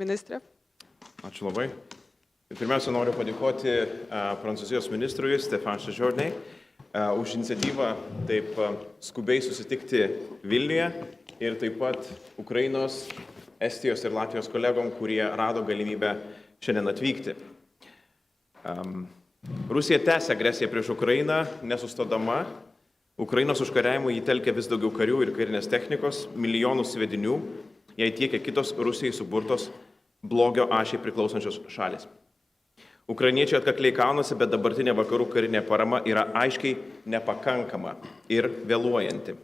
Ministrė. Ačiū labai. Pirmiausia, noriu padėkoti Prancūzijos ministrui Estijos už iniciatyvą taip skubiai susitikti Vilniuje ir taip pat Ukrainos, Estijos ir Latvijos kolegom, kurie rado galimybę šiandien atvykti. Rusija tęsia agresiją prieš Ukrainą, nesustodama. Ukrainos užkariavimui įtelkia vis daugiau karių ir karinės technikos, milijonus sviedinių, jai tiekia kitos Rusijai suburtos blogio ašiai priklausančios šalis. Ukrainiečiai atkakliai kaunasi, bet dabartinė vakarų karinė parama yra aiškiai nepakankama ir vėluojanti.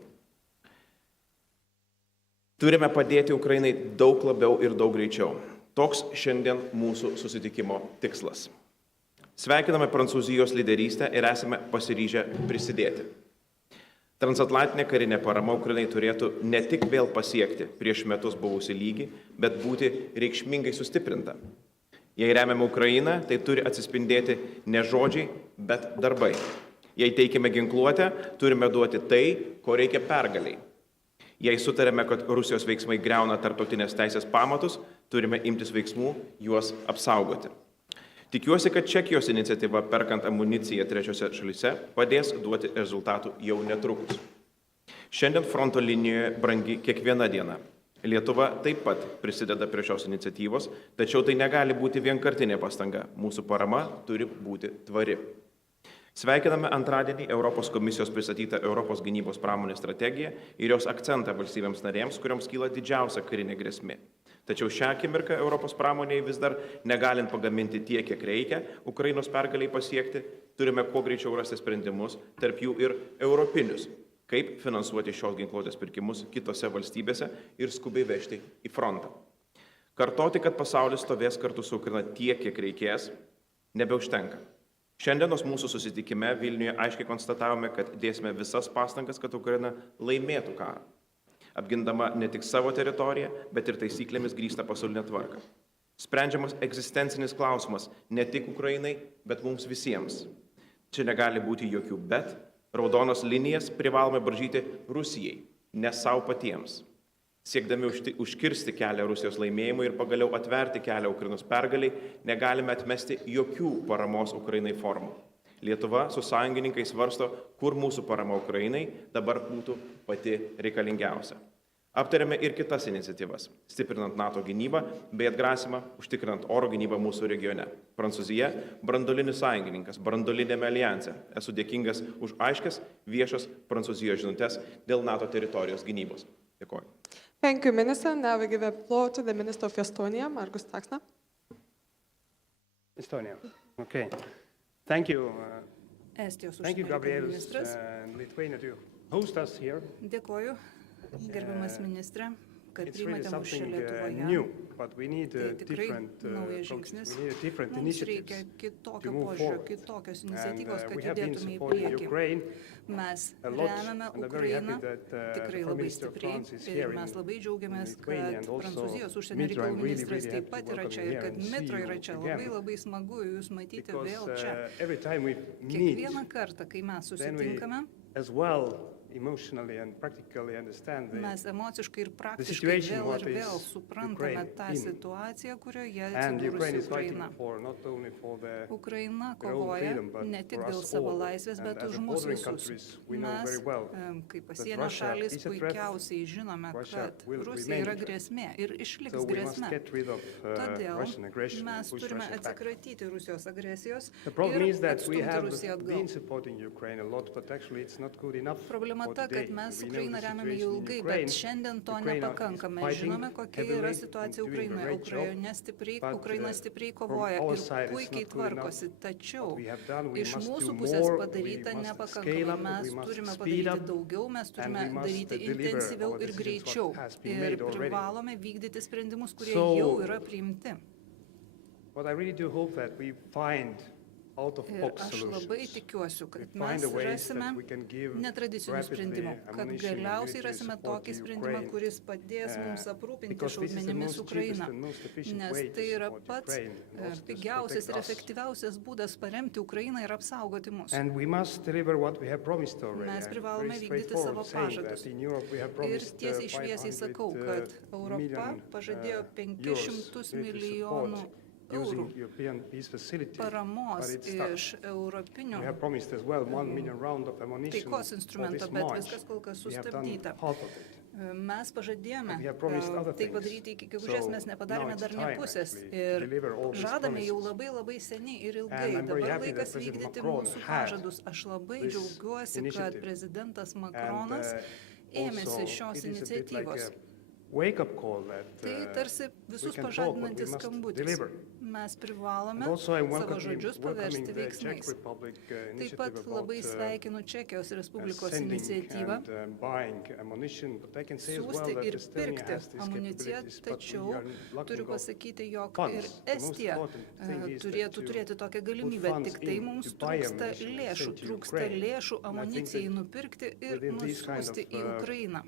Turime padėti Ukrainai daug labiau ir daug greičiau. Toks šiandien mūsų susitikimo tikslas. Sveikiname Prancūzijos lyderystę ir esame pasiryžę prisidėti. Transatlantinė karinė parama Ukrainai turėtų ne tik vėl pasiekti prieš metus buvusį lygį, bet būti reikšmingai sustiprinta. Jei remiame Ukrainą, tai turi atsispindėti ne žodžiai, bet darbai. Jei teikiame ginkluotę, turime duoti tai, ko reikia pergaliai. Jei sutarėme, kad Rusijos veiksmai griauna tarptautinės teisės pamatus, turime imtis veiksmų juos apsaugoti. Tikiuosi, kad Čekijos iniciatyva perkant amuniciją trečiose šalyse padės duoti rezultatų jau netrukus. Šiandien fronto linijoje brangi kiekviena diena. Lietuva taip pat prisideda prie šios iniciatyvos, tačiau tai negali būti vienkartinė pastanga. Mūsų parama turi būti tvari. Sveikiname antradienį Europos komisijos pristatytą Europos gynybos pramonės strategiją ir jos akcentą valstybėms narėms, kurioms kyla didžiausia karinė grėsmė. Tačiau šią akimirką Europos pramoniai vis dar negalint pagaminti tiek, kiek reikia, Ukrainos pergaliai pasiekti, turime kuo greičiau rasti sprendimus, tarp jų ir europinius, kaip finansuoti šios ginkluotės pirkimus kitose valstybėse ir skubiai vežti į frontą. Kartoti, kad pasaulis stovės kartu su Ukraina tiek, kiek reikės, nebeužtenka. Šiandienos mūsų susitikime Vilniuje aiškiai konstatavome, kad dėsime visas pastangas, kad Ukraina laimėtų karą, apgindama ne tik savo teritoriją, bet ir taisyklėmis grįstą pasaulinę tvarką. Sprendžiamas egzistencinis klausimas ne tik Ukrainai, bet mums visiems. Čia negali būti jokių bet. Raudonas linijas privalome braižyti Rusijai, ne savo patiems. Siekdami užkirsti kelią Rusijos laimėjimui ir pagaliau atverti kelią Ukrainos pergaliai, negalime atmesti jokių paramos Ukrainai formų. Lietuva su sąjungininkais svarsto, kur mūsų parama Ukrainai dabar būtų pati reikalingiausia. Aptarėme ir kitas iniciatyvas, stiprinant NATO gynybą bei atgrasimą, užtikrinant oro gynybą mūsų regione. Prancūzija – branduolinis sąjungininkas, branduolinėme alijanse. Esu dėkingas už aiškias viešas Prancūzijos žinutes dėl NATO teritorijos gynybos. Dėkuoju. Thank you, Minister. Now we give a floor to the Minister of Estonia, Margus Taksna. Estonia. Okay. Thank you. Estijos Thank you, užsienio reikalų Gabriel, ministras. Lithuania, to host us here. Dėkoju, gerbiamas ministrė, kad It's really priimate mus čia something Lietuvoje. new, but we need Tai a tikrai different naujas approach. žingsnis. We need a different Mums reikia initiatives kitokio to move požiūrio, forward. kitokios And iniciatyvos, kad we have been judėtume į supporting priekį. Ukraine Mes a lot, remiame and I'm very happy Ukrainą that tikrai the Prime labai Minister of stipriai France is ir here mes in labai džiaugiamės, Lithuania, kad and also Prancūzijos užsienio Dmitry, reikalų I'm really, ministras really taip happy pat to yra welcome čia you ir here kad and see Mitro you yra čia. again. Labai labai smagu jūs matyti because vėl čia. every time we meet, Kiekvieną kartą, kai mes then we susitinkame, as well emotionally and practically understand mes emociškai ir praktiškai situation vėl what ir vėl is suprantame Ukraine tą in. situaciją, kurioje and Ukraine atsidūrusi is fighting Ukraina. for not only for the Ukraina their own kovoja freedom, but ne tik for dėl us savo all. laisvės, bet And as už a mus bordering visus. countries, we know Mes, very well kaip that pasienio Russia šalis, is a threat. puikiausiai žinome, Russia kad will Rusija remain yra a threat. grėsmė ir išliks So we must grėsme. get rid of Todėl Russian aggression and mes push turime Russia back. atsikratyti Rusijos agresijos The problem ir is that we atstumti have Rusiją been atgal. supporting Ukraine a lot, but actually it's not good enough Problema for ta, today. kad mes We know Ukrainą the remiame jau situation in ilgai, Ukraine. bet šiandien to Ukraine is nepakanka. Mes fighting žinome, kokia heavily yra and situacija doing a Ukrainoje. great job, Ukraina but, stipriai from kovoja our ir side it's puikiai not good enough. tvarkosi, tačiau What we have done, we iš must mūsų do pusės more, padaryta we must scale nepakankamai. up, Mes we must turime speed padaryti up, daugiau, mes turime and we must daryti deliver intensyviau our ir decisions greičiau. what has been Ir made already. privalome vykdyti sprendimus, kurie So- jau yra priimti. But I really do hope that we find out-of-box aš labai solutions. tikiuosi, kad We mes find a ways rasime that we can give netradicinių rapidly sprendimų, kad ammunition and galiausiai military rasime support tokį to sprendimą, Ukraine. kuris padės mums aprūpinti Because this is the šaudmenimis most Ukrainą, cheapest and most efficient nes way to tai yra support pats Ukraine and also to pigiausias ir protect us. efektyviausias būdas paremti Ukrainą ir apsaugoti mus. And we must deliver what we have promised already. Mes I'm privalome very vykdyti straightforward savo saying pažadus. that in Europe we have Ir promised tiesiai šviesiai sakau, kad Europa pažadėjo 500 milijonų eurų using European peace facility. paramos but it's stuck. iš europinių We have promised as well 1 million round of ammunition taikos for instrumento, this bet March. viskas kol kas We have done sustabdyta. half of it. Mes pažadėjome We have promised other tai things. padaryti iki gegužės, So mes now nepadarėme it's dar time, ne pusės. actually, to Ir deliver all these žadame jau promises. labai seniai ir And ilgai. I'm very Dabar happy that laikas President vykdyti Macron mūsų had pažadus. Aš labai this džiaugiuosi, kad initiative. prezidentas And Makronas ėmėsi also šios it is a bit like iniciatyvos. a wake-up call that Tai tarsi we visus can talk, but we pažadinantis must skambutis. deliver. Mes privalome And also I'm savo welcoming žodžius paversti the Czech veiksmais. Republic Taip pat initiative labai about sveikinu Čekijos Respublikos sending iniciatyvą and buying ammunition, but I can say as well siūsti that ir Estonia pirkti has these amuniciją, capabilities, but we tačiau are lacking turiu of pasakyti, jog funds. ir The most Estija important thing is that turėtų you turėti tokią put galimybę, funds tik tai in mums to buy trūksta ammunition and lėšų, send to trūksta Ukraine. lėšų And I think amunicijai that nupirkti ir within these kind nusiųsti of, į Ukrainą.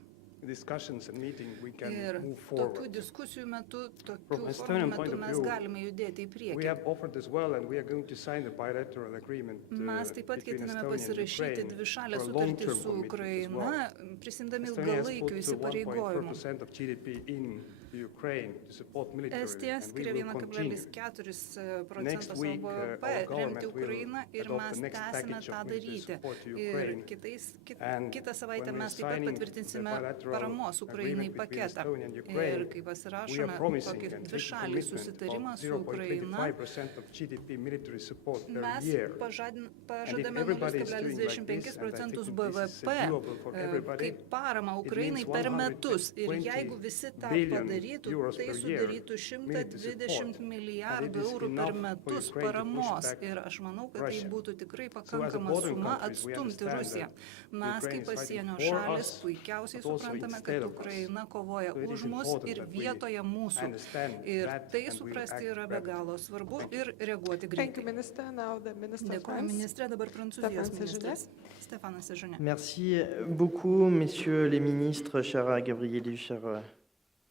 discussions and meeting we can Ir move tokių forward. diskusijų metu, From tokių Estonian formų point metu of mes view, galime judėti į We priekį. have offered as well, and we are going to sign the bilateral agreement Mes taip pat between ketiname Estonia and pasirašyti Ukraine dvišalę for a sutartį long-term su commitment as Ukraina, well. prisimdami Estonia has ilgalaikių put įsipareigojimų. 1.4% of GDP in Ukraine to support military, Estija and we skiria will continue. 1,4% Next savo week, BVP our remti government will Ukrainą ir adopt mes the next tęsime package tą of military daryti. support to Ir Ukraine. kitą And savaitę when mes we're taip pat signing patvirtinsime the bilateral paramos Ukrainai agreement between paketą. Estonia and Ukraine, Ir kai we pasirašome are promising tokį and taking dvišalį commitment susitarimą of su Ukraina, 0.25% of GDP military support per mes year. pažadame everybody is doing like 0,25 this, and I procentus think this is BVP doable for everybody, kaip parama it Ukrainai means per metus. Ir 120 jeigu visi tą billion padarytų, euros tai per year sudarytų military 120 support. milijardų And it is eurų per enough for metus Ukraine to push paramos. back Ir aš manau, kad tai Russia. būtų tikrai So as a pakankama bordering suma countries, we atstumti understand Rusiją. that Mes Ukraine kaip is pasienio fighting for šalis us, puikiausiai but also suprantame, instead kad of us. Ukraina kovoja So it is už mus important ir that we vietoje mūsų. understand Ir that tai and we suprasti act yra be rapidly. galo svarbu ir reaguoti Thank greitai. you, Minister. Now the Minister of Dėkuoju France. ministrė, dabar Prancūzijos Stefan ministras. Stefanas Sežanė. Merci beaucoup, messieurs les ministres, cher Gabrieli, cher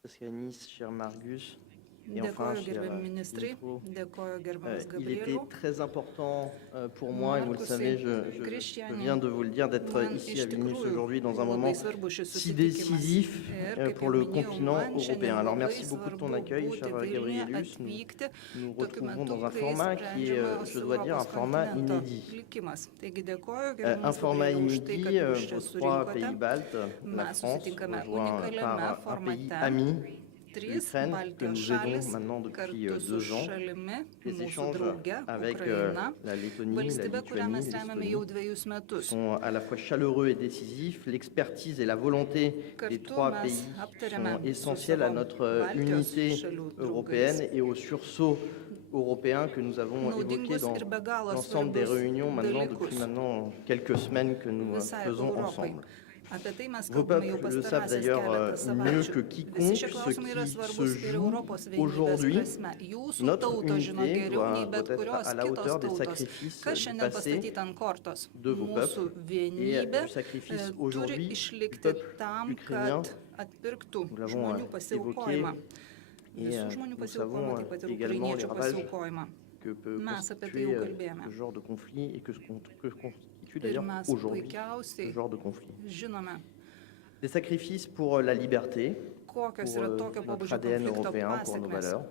Pascanis, cher Margus. Et enfin, Dėkuoju cher gerbiami ministrai, Dimitro. dėkuoju gerbiamas Il était Gabrieliau. très important pour moi, et vous le Marcus savez, et je Cristiani, viens de vous le dire, d'être man ici iš à Vilnius tikrųjų aujourd'hui dans un labai moment svarbus šis si susitikimas. décisif Ir, kaip pour jau le minėjau, continent man šiandien européen. Alors labai merci beaucoup de ton svarbu accueil, būti cher Vilniuje, Gabrielius. atvykti Nous tokiu retrouvons metu, dans un kai format qui est, sprendžiamas je dois dire, un Europos format kontinento inédit. likimas. Taigi dėkoju Un gerbiamas format Gabrieliau už tai, inédit, kad jūs čia vos trois pays surinkote. baltes, la Mes France, susitinkame rejoint unikaliame par un pays formate. ami, Trys l'Ukraine, que Baltijos nous aidons šalis maintenant depuis kartu su 2 ans. šalimi, Les mūsų échanges drauge, avec Ukraina, la Lettonie, la valstybė, kurią mes Lituanie, remiame l'Estonie jau 2 metus. sont à la fois chaleureux et décisifs. L'expertise et la volonté des Kartu 3 mes pays aptarėme sont su essentielles à savo notre Baltijos unité šalių européenne draugais. et au sursaut européen que nous avons évoqué Naudingus dans ir be galo l'ensemble des svarbus réunions depuis dalykus maintenant quelques semaines que nous visai faisons Europai. ensemble. Apie tai mes Vos kalbame jau peuples le savent pastarąsias d'ailleurs keletą mieux savaičių. que quiconque Visi šie ce klausimai yra qui svarbus se ir joue Europos vienybės aujourd'hui. prasme. Jūsų Notre tautos žino unité geriau nei doit bet être kurios à la kitos hauteur des tautos. sacrifices Kas du šiandien passé pastatyta ant kortos? de vos Mūsų peuples vienybė et du sacrifice turi aujourd'hui du išlikti peuple tam, ukrainien. kad atpirktų Nous l'avons žmonių pasiaukojimą. Et Visų žmonių nous pasiaukojimą, savons taip pat ir également les ukrainiečių ravages pasiaukojimą. que peut Mes apie tai constituer jau kalbėjome. ce genre de conflit et que constitue Ir d'ailleurs mes aujourd'hui puikiausiai ce genre de conflit. žinome, Des sacrifices pour la liberté, kokios pour yra tokio notre pobūdžio ADN konflikto européen, pour nos pasiekmes. valeurs,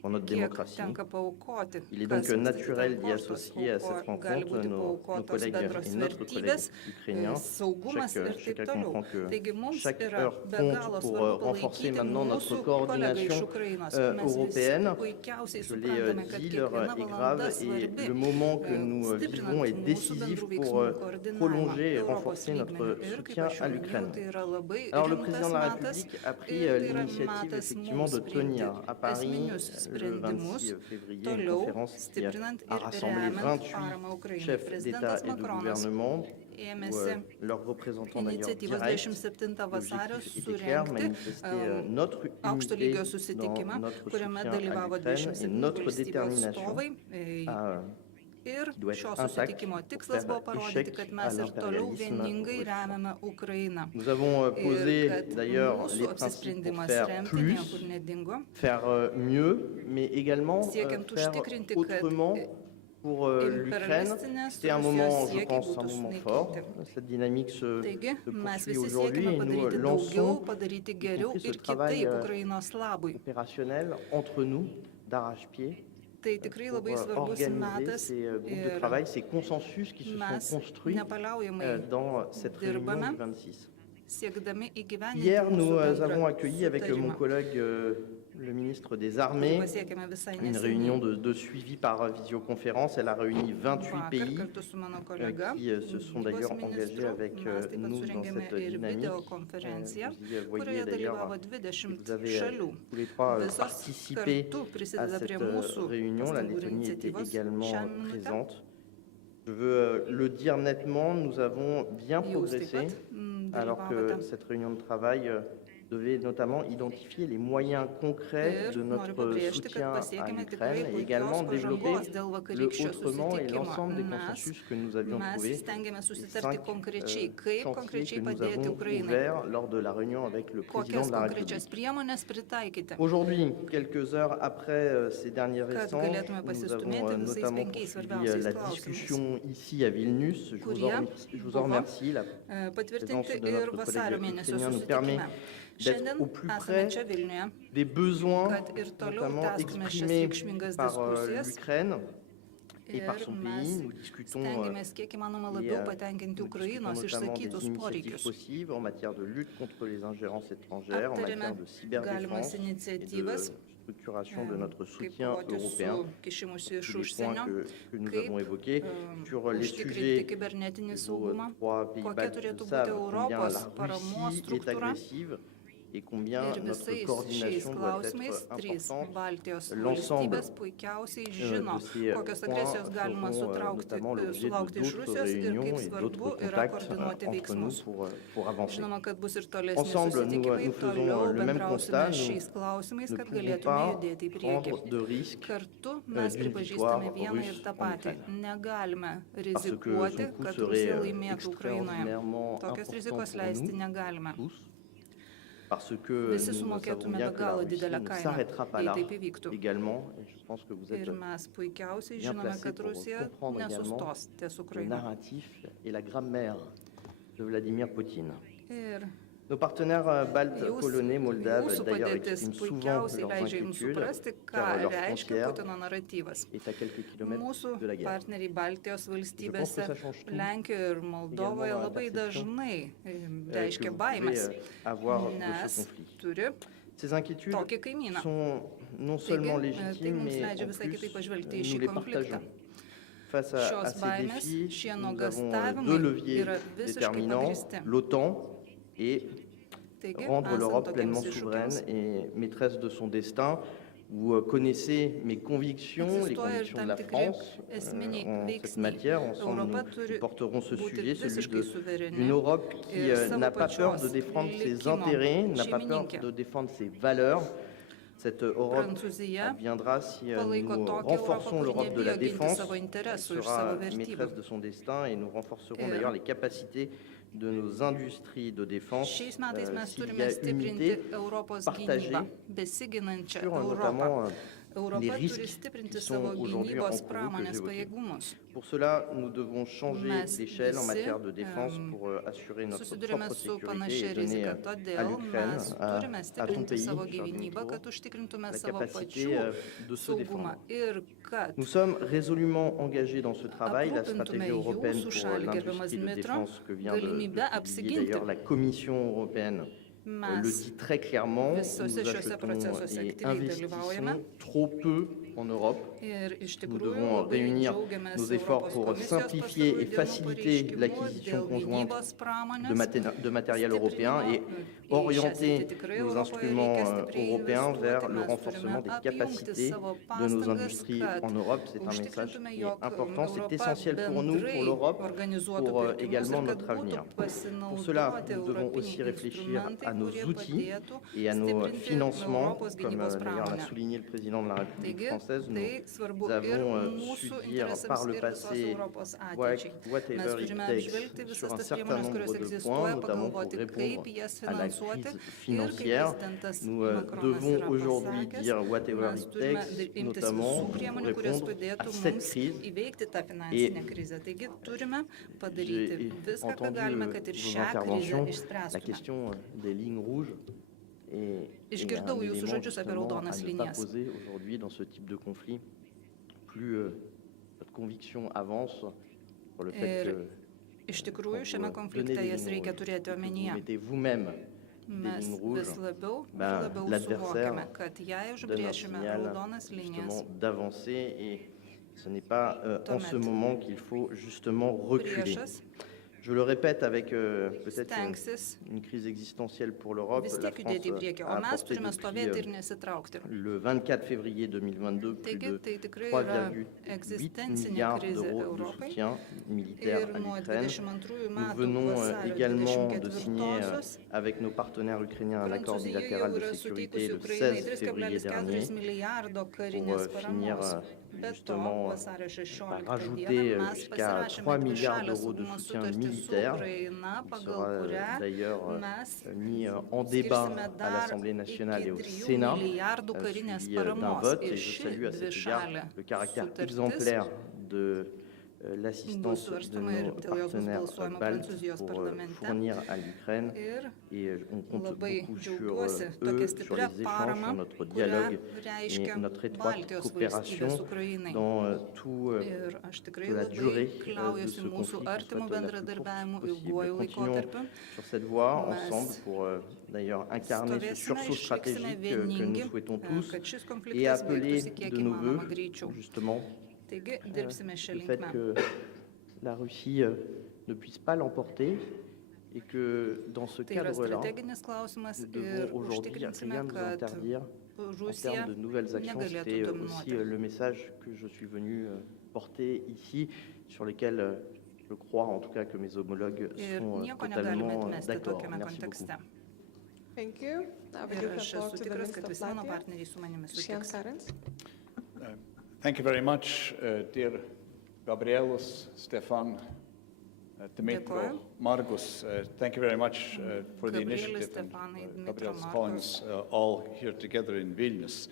pour notre Kiek démocratie. tenka paaukoti. Il est kas donc pastatyta naturel ant d'y kortos, associer à cette gali rencontre būti nos paaukotos collègues bendros et notre collègue vertybės, ukrainien. saugumas ir taip Chacun toliau. comprend que Taigi mums chaque yra heure be compte galo pour svarbu renforcer palaikyti maintenant notre mūsų kolegą iš coordination Ukrainos. Mes européenne. visi puikiausiai Je l'ai suprantame, kad dit, kiekviena l'heure est grave valanda et svarbi. le moment que nous Stiprinant vivons est mūsų décisif bendrų pour veiksmų koordinavimą prolonger et Europos renforcer notre lygmeniu. Ir kaip soutien aš à jau minėjau, l'Ukraine. tai yra labai Alors le rimtas président de la metas République a pris ir tai yra l'initiative metas effectivement mums de tenir priimti à Paris esminius le sprendimus 26 février une toliau conférence qui stiprinant a ir rassemblé remiant 28 paramą Ukrainai. chefs d'État Prezidentas et de Makronas gouvernement où ėmėsi leurs représentants d'ailleurs iniciatyvos directs. 27 vasario L'objectif était clair, surengti manifester notre aukšto unité lygio susitikimą, dans notre kuriame soutien à dalyvavo l'Ukraine et 27 notre valstybių détermination atstovai. à Ir doit šio être intact susitikimo pour tikslas buvo faire parodyti, échec kad à mes ir toliau l'impérialisme vieningai russe. remiame Ukrainą. Nous avons Ir posé kad d'ailleurs mūsų les principes pour apsisprendimas faire remti niekur plus, nedingo, faire mieux, mais également siekiant faire užtikrinti, autrement kad pour l'Ukraine. imperialistinės C'était un Rusijos moment, je siekiai pense, un būtų moment fort. sunaikinti. Cette dynamique se Taigi, mes poursuit visi aujourd'hui siekime et nous padaryti daugiau, lançons padaryti geriau compris ce ir travail, kitaip Ukrainos labui. opérationnel entre nous d'arrache-pied Tai tikrai pour labai svarbus organiser metas ces groupes de ir travail, ces consensus qui se mes sont construits nepaliaujamai dans cette réunion dirbame, du 26. siekdami įgyvendinti Hier, nous mūsų bendrą avons accueilli avec mon sutarimą. collègue le ministre des Kurį Armées pasiekėme visai une neseniai. réunion de suivi par visioconférence. Elle a réuni 28 Vakar pays kartu su mano kolega, qui se sont d'ailleurs engagés avec mes taip pat nous dans surengėme cette ir dynamique. videokonferenciją, Vous y voyez kurioje d'ailleurs, dalyvavo vous 20 avez šalių. tous les trois Visos participé kartu à prisideda prie cette mūsų réunion. La pastangų ir Lettonie était iniciatyvos également šią minutę. présente. Je veux le dire nettement, nous avons bien Jūs taip progressé pat alors que dalyvavote. cette réunion de travail devait notamment identifier les moyens concrets Ir de noriu notre pabrėžti, soutien kad à pasiekėme tikrai l'Ukraine et également puikios développer pažangos dėl le vakarykščio autrement et susitikimo. l'ensemble des Mes consensus que nous avions trouvés. stengiamės Les susitarti 5 konkrečiai, kaip chantiers konkrečiai que nous padėti avons Ukrainai. ouverts lors de la réunion avec le président Kokias de la konkrečias République. priemonės pritaikyti, Aujourd'hui, quelques heures après ces derniers kad échanges, galėtume nous pasistumėti avons visais notamment penkiais poursuivi svarbiausiais la klausimais, discussion ici à Vilnius. Je vous en remercie. La présence patvirtinti de ir notre vasario collègue mėnesio ukrainien nous permet susitikime. d'être Šiandien au plus esame près čia Vilniuje, des besoins, kad ir toliau notamment tęstume šias exprimés reikšmingas par diskusijas l'Ukraine et ir par son pays. mes Nous discutons stengiamės kiek įmanoma labiau patenkinti Ukrainos notamment des išsakytus initiatives poreikius. possibles en matière de lutte contre les ingérences étrangères, en Aptarėme matière de galimas cyberdéfense et de iniciatyvas, structuration de notre kaip soutien kovoti européen. su kišimusi iš Tous les užsienio, points que nous kaip avons évoqués sur les užtikrinti sujets kibernetinį aux saugumą, trois pays kokia baltes turėtų būti savent combien Europos la paramos Russie est struktūra. agressive et combien Ir notre visais šiais coordination doit klausimais être trys importante. Baltijos L'ensemble valstybės puikiausiai žino, de ces kokios points agresijos galima feront notamment l'objet sulaukti iš d'autres Rusijos ir réunions kaip et svarbu d'autres yra contacts koordinuoti entre nous veiksmus. pour avancer. Žinoma, kad bus ir tolesni Ensemble, susitikimai, nous faisons toliau le même bendrausime constat, nous šiais klausimais, ne kad pouvons galėtume pas judėti į priekį. prendre de risques Kartu mes d'une pripažįstame victoire vieną ir russe tą en patį. Ukraine. Negalime Parce que rizikuoti, son coût kad serait Rusija laimėtų Ukrainoje. extraordinairement Tokios important rizikos pour leisti nous negalime. tous. Parce que Visi nous savons sumokėtume bien be que la galo Russie didelę ne kainą, s'arrêtera pas jei là taip įvyktų. également. Et je pense que vous êtes Ir mes puikiausiai bien žinome, placé kad pour Rusija comprendre également nesustos ties le Ukraina. narratif et la grammaire de Vladimir Poutine. Ir Nos partenaires baltes, polonais, moldaves, jūsų d'ailleurs padėtis expriment souvent puikiausiai leurs leidžia jums inquiétudes, suprasti, ką car leur reiškia frontière Putino naratyvas. est à quelques kilomètres Mūsų de la guerre. partneriai Baltijos valstybėse, ça change tout. Lenkijoje ir Moldovoje Également, labai la perception, dažnai que reiškia vous baimės, pouvez avoir de ce nes conflit. turi Ces inquiétudes tokį kaimyną. sont non Taigi, seulement tai légitimes, mums mais leidžia en visai plus, kitaip pažvelgti į nous šį les konfliktą. partageons. Face à Šios ces baimės, défis, šie nous avons nuogąstavimai deux leviers yra visiškai déterminants, pagrįsti. l'OTAN et Taigi, rendre esant l'Europe tokiems pleinement souveraine iššūkiams, et maîtresse de son destin. Vous connaissez mes convictions, les Egzistuoja ir convictions de tam la tikri France esminiai en cette veiksniai. matière. Ensemble, Europa nous turi porterons ce būti sujet, celui visiškai suvereni d'une Europe qui ir savo n'a pas peur pačios de défendre ses likimo intérêts, n'a pas peur šeimininkė. de défendre ses valeurs. Cette Europe Prancūzija viendra si palaiko nous tokią Europą, renforçons kuri l'Europe de la nebijo ginti défense, savo interesų qui ir savo sera vertybių. maîtresse de son destin, et nous renforcerons Ir d'ailleurs les capacités de nos industries de défense Šiais metais mes s'il y turime a stiprinti unité Europos partagée gynybą, besiginančią sur Europą. notamment Europa les turi risques stiprinti qui sont savo aujourd'hui gynybos encourus que pramonės j'évoquais. pajėgumus. Pour cela, nous devons changer Mes d'échelle en visi, matière de défense pour assurer notre Susidurime propre su sécurité panašia et donner rizika, à todėl l'Ukraine, mes turime à ton stiprinti pays, savo cher gynybą, Dimitro, kad užtikrintume la savo capacité pačių de se saugumą défendre. ir kad Nous sommes résolument engagés dans ce travail. La aprūpintume stratégie européenne jūsų pour šalį, gerbiamas l'industrie de Dmitro, défense que vient de galimybę publier apsiginti. d'ailleurs la Commission européenne le mes dit très clairement. visuose Nous šiuose achetons procesuose et aktyviai dalyvaujame. investissons trop peu en Europe. Ir iš Nous tikrųjų devons labai réunir džiaugiamės nos efforts Europos pour komisijos simplifier et pastarųjų dienų faciliter pareiškimu l'acquisition dėl conjointe gynybos pramonės de matériel européen et stiprinimo. orienter Į šią sritį tikrai nos Europoje instruments reikia stipriai européens investuoti. vers le Mes renforcement turime des capacités apjungti savo de nos pastangas, industries kad en Europe. C'est un message užtikrintume, qui est jog important, c'est Europa essentiel pour nous, bendrai pour l'Europe, organizuotų pour pirkimus également ir kad notre būtų avenir. pasinaudoti Pour cela, nous devons europiniai aussi réfléchir instrumentai, à nos kurie outils padėtų et à nos stiprinti financements, Europos comme gynybos d'ailleurs l'a pramonę. souligné le président de la République Taigi, française, Tai nous svarbu ir avons su mūsų dire interesams par le ir visos passé Europos ateičiai. Mes whatever it turime takes apžvelgti visas sur un tas certain priemonės, kurios nombre de egzistuoja, points, notamment pour pagalvoti, répondre kaip jas à la finansuoti. crise Ir kaip financière. prezidentas Nous Macronas devons yra aujourd'hui pasakęs, dire whatever mes it turime takes, imtis notamment visų pour priemonių, kurios répondre padėtų à mums cette crise. įveikti tą finansinę krizę. Taigi turime padaryti J'ai viską, ką entendu galime, kad ir vos šią krizę interventions, la išspręstume. question des lignes rouges est Išgirdau un jūsų élément žodžius apie justement à raudonas ne pas linijas. poser aujourd'hui dans ce type de conflit. Plus notre conviction avance sur le fait Ir que iš tikrųjų šiame vous konflikte donnez des jas lignes reikia rouges, turėti que vous omenyje. mettez vous-même des Mes lignes rouges, vis labiau ir ben, labiau l'adversaire suvokiame, kad jei donne un užbrėšime signal raudonas linijas, justement d'avancer et ce n'est pas en ce Tuomet moment qu'il faut justement reculer. priešas Je le répète avec peut-être stengsis une crise existentielle pour l'Europe. vis La tiek judėti į France priekį, o a mes apporté turime stovėti ir depuis nesitraukti. le 24 février 2022 plus Taigi de tai tikrai yra 3,8 egzistencinė milliards krizė d'euros de Europai. soutien militaire Ir à nuo l'Ukraine. 22 Nous metų venons vasario également de signer 24-osios avec nos partenaires ukrainiens un accord Prancūzija jau bilatéral de yra sécurité suteikusi le Ukrainai 16 février 3,4 dernier milijardo pour karinės finir paramos. Be to, justement vasario 16 rajouter dieną mes jusqu'à 3 pasirašėme milliards dvišalę d'euros de saugumo soutien sutartį su militaire. Ukraina, Il pagal sera kurią d'ailleurs mes mis en débat skirsime à dar l'Assemblée nationale et au iki 3 Sénat, milijardų karinės suivi d'un paramos. vote. Ir Et je ši salue à cet dvišalė égard le caractère sutartis exemplaire de bus l'assistance de svarstoma ir nos dėl jos bus partenaires balsuojama baltes Prancūzijos pour parlamente. fournir à l'Ukraine. Ir Et on compte labai beaucoup sur džiaugiuosi eux, tokia sur stipria les échanges, parama, sur notre kurią dialogue reiškia et notre étroite Baltijos coopération valstybės Ukrainai. dans tout Ir aš tikrai de la labai durée de kliaujuosi ce mūsų conflit, artimų qui soit la plus bendradarbiavimu courte possible. ilguoju Continuons laikotarpiu. sur cette voie Mes ensemble pour d'ailleurs incarner ce Stovėsime, sursaut išliksime stratégique que vieningi, nous souhaitons tous kad šis et konfliktas appeler baigtųsi kiek de nos voeux įmanoma greičiau. justement Taigi dirbsime šią le fait linkmę. que la Russie ne puisse pas l'emporter et que dans ce Tai yra cadre-là, strateginis klausimas nous ir devons aujourd'hui užtikrinsime, rien nous kad interdire en Rusija termes de nouvelles actions. negalėtų C'était aussi dominuoti. le message que je suis venu porter ici, sur lequel je crois en tout cas que mes homologues Ir sont nieko negalime totalement atmesti d'accord. tokiame Merci kontekste. beaucoup. Thank you. Now we Ir give the aš floor esu to the tikras, Minister kad of visi mano Latvia, partneriai su manimi Šian sutiks. Karins. Thank you very much, dear Gabrielus, Stefan, Dimitro, Dėkoju. Margus. Thank you very much for the Gabrielis, initiative and Stefanai, Dmitro, Gabrielis Margus. calling us all here together in Vilnius.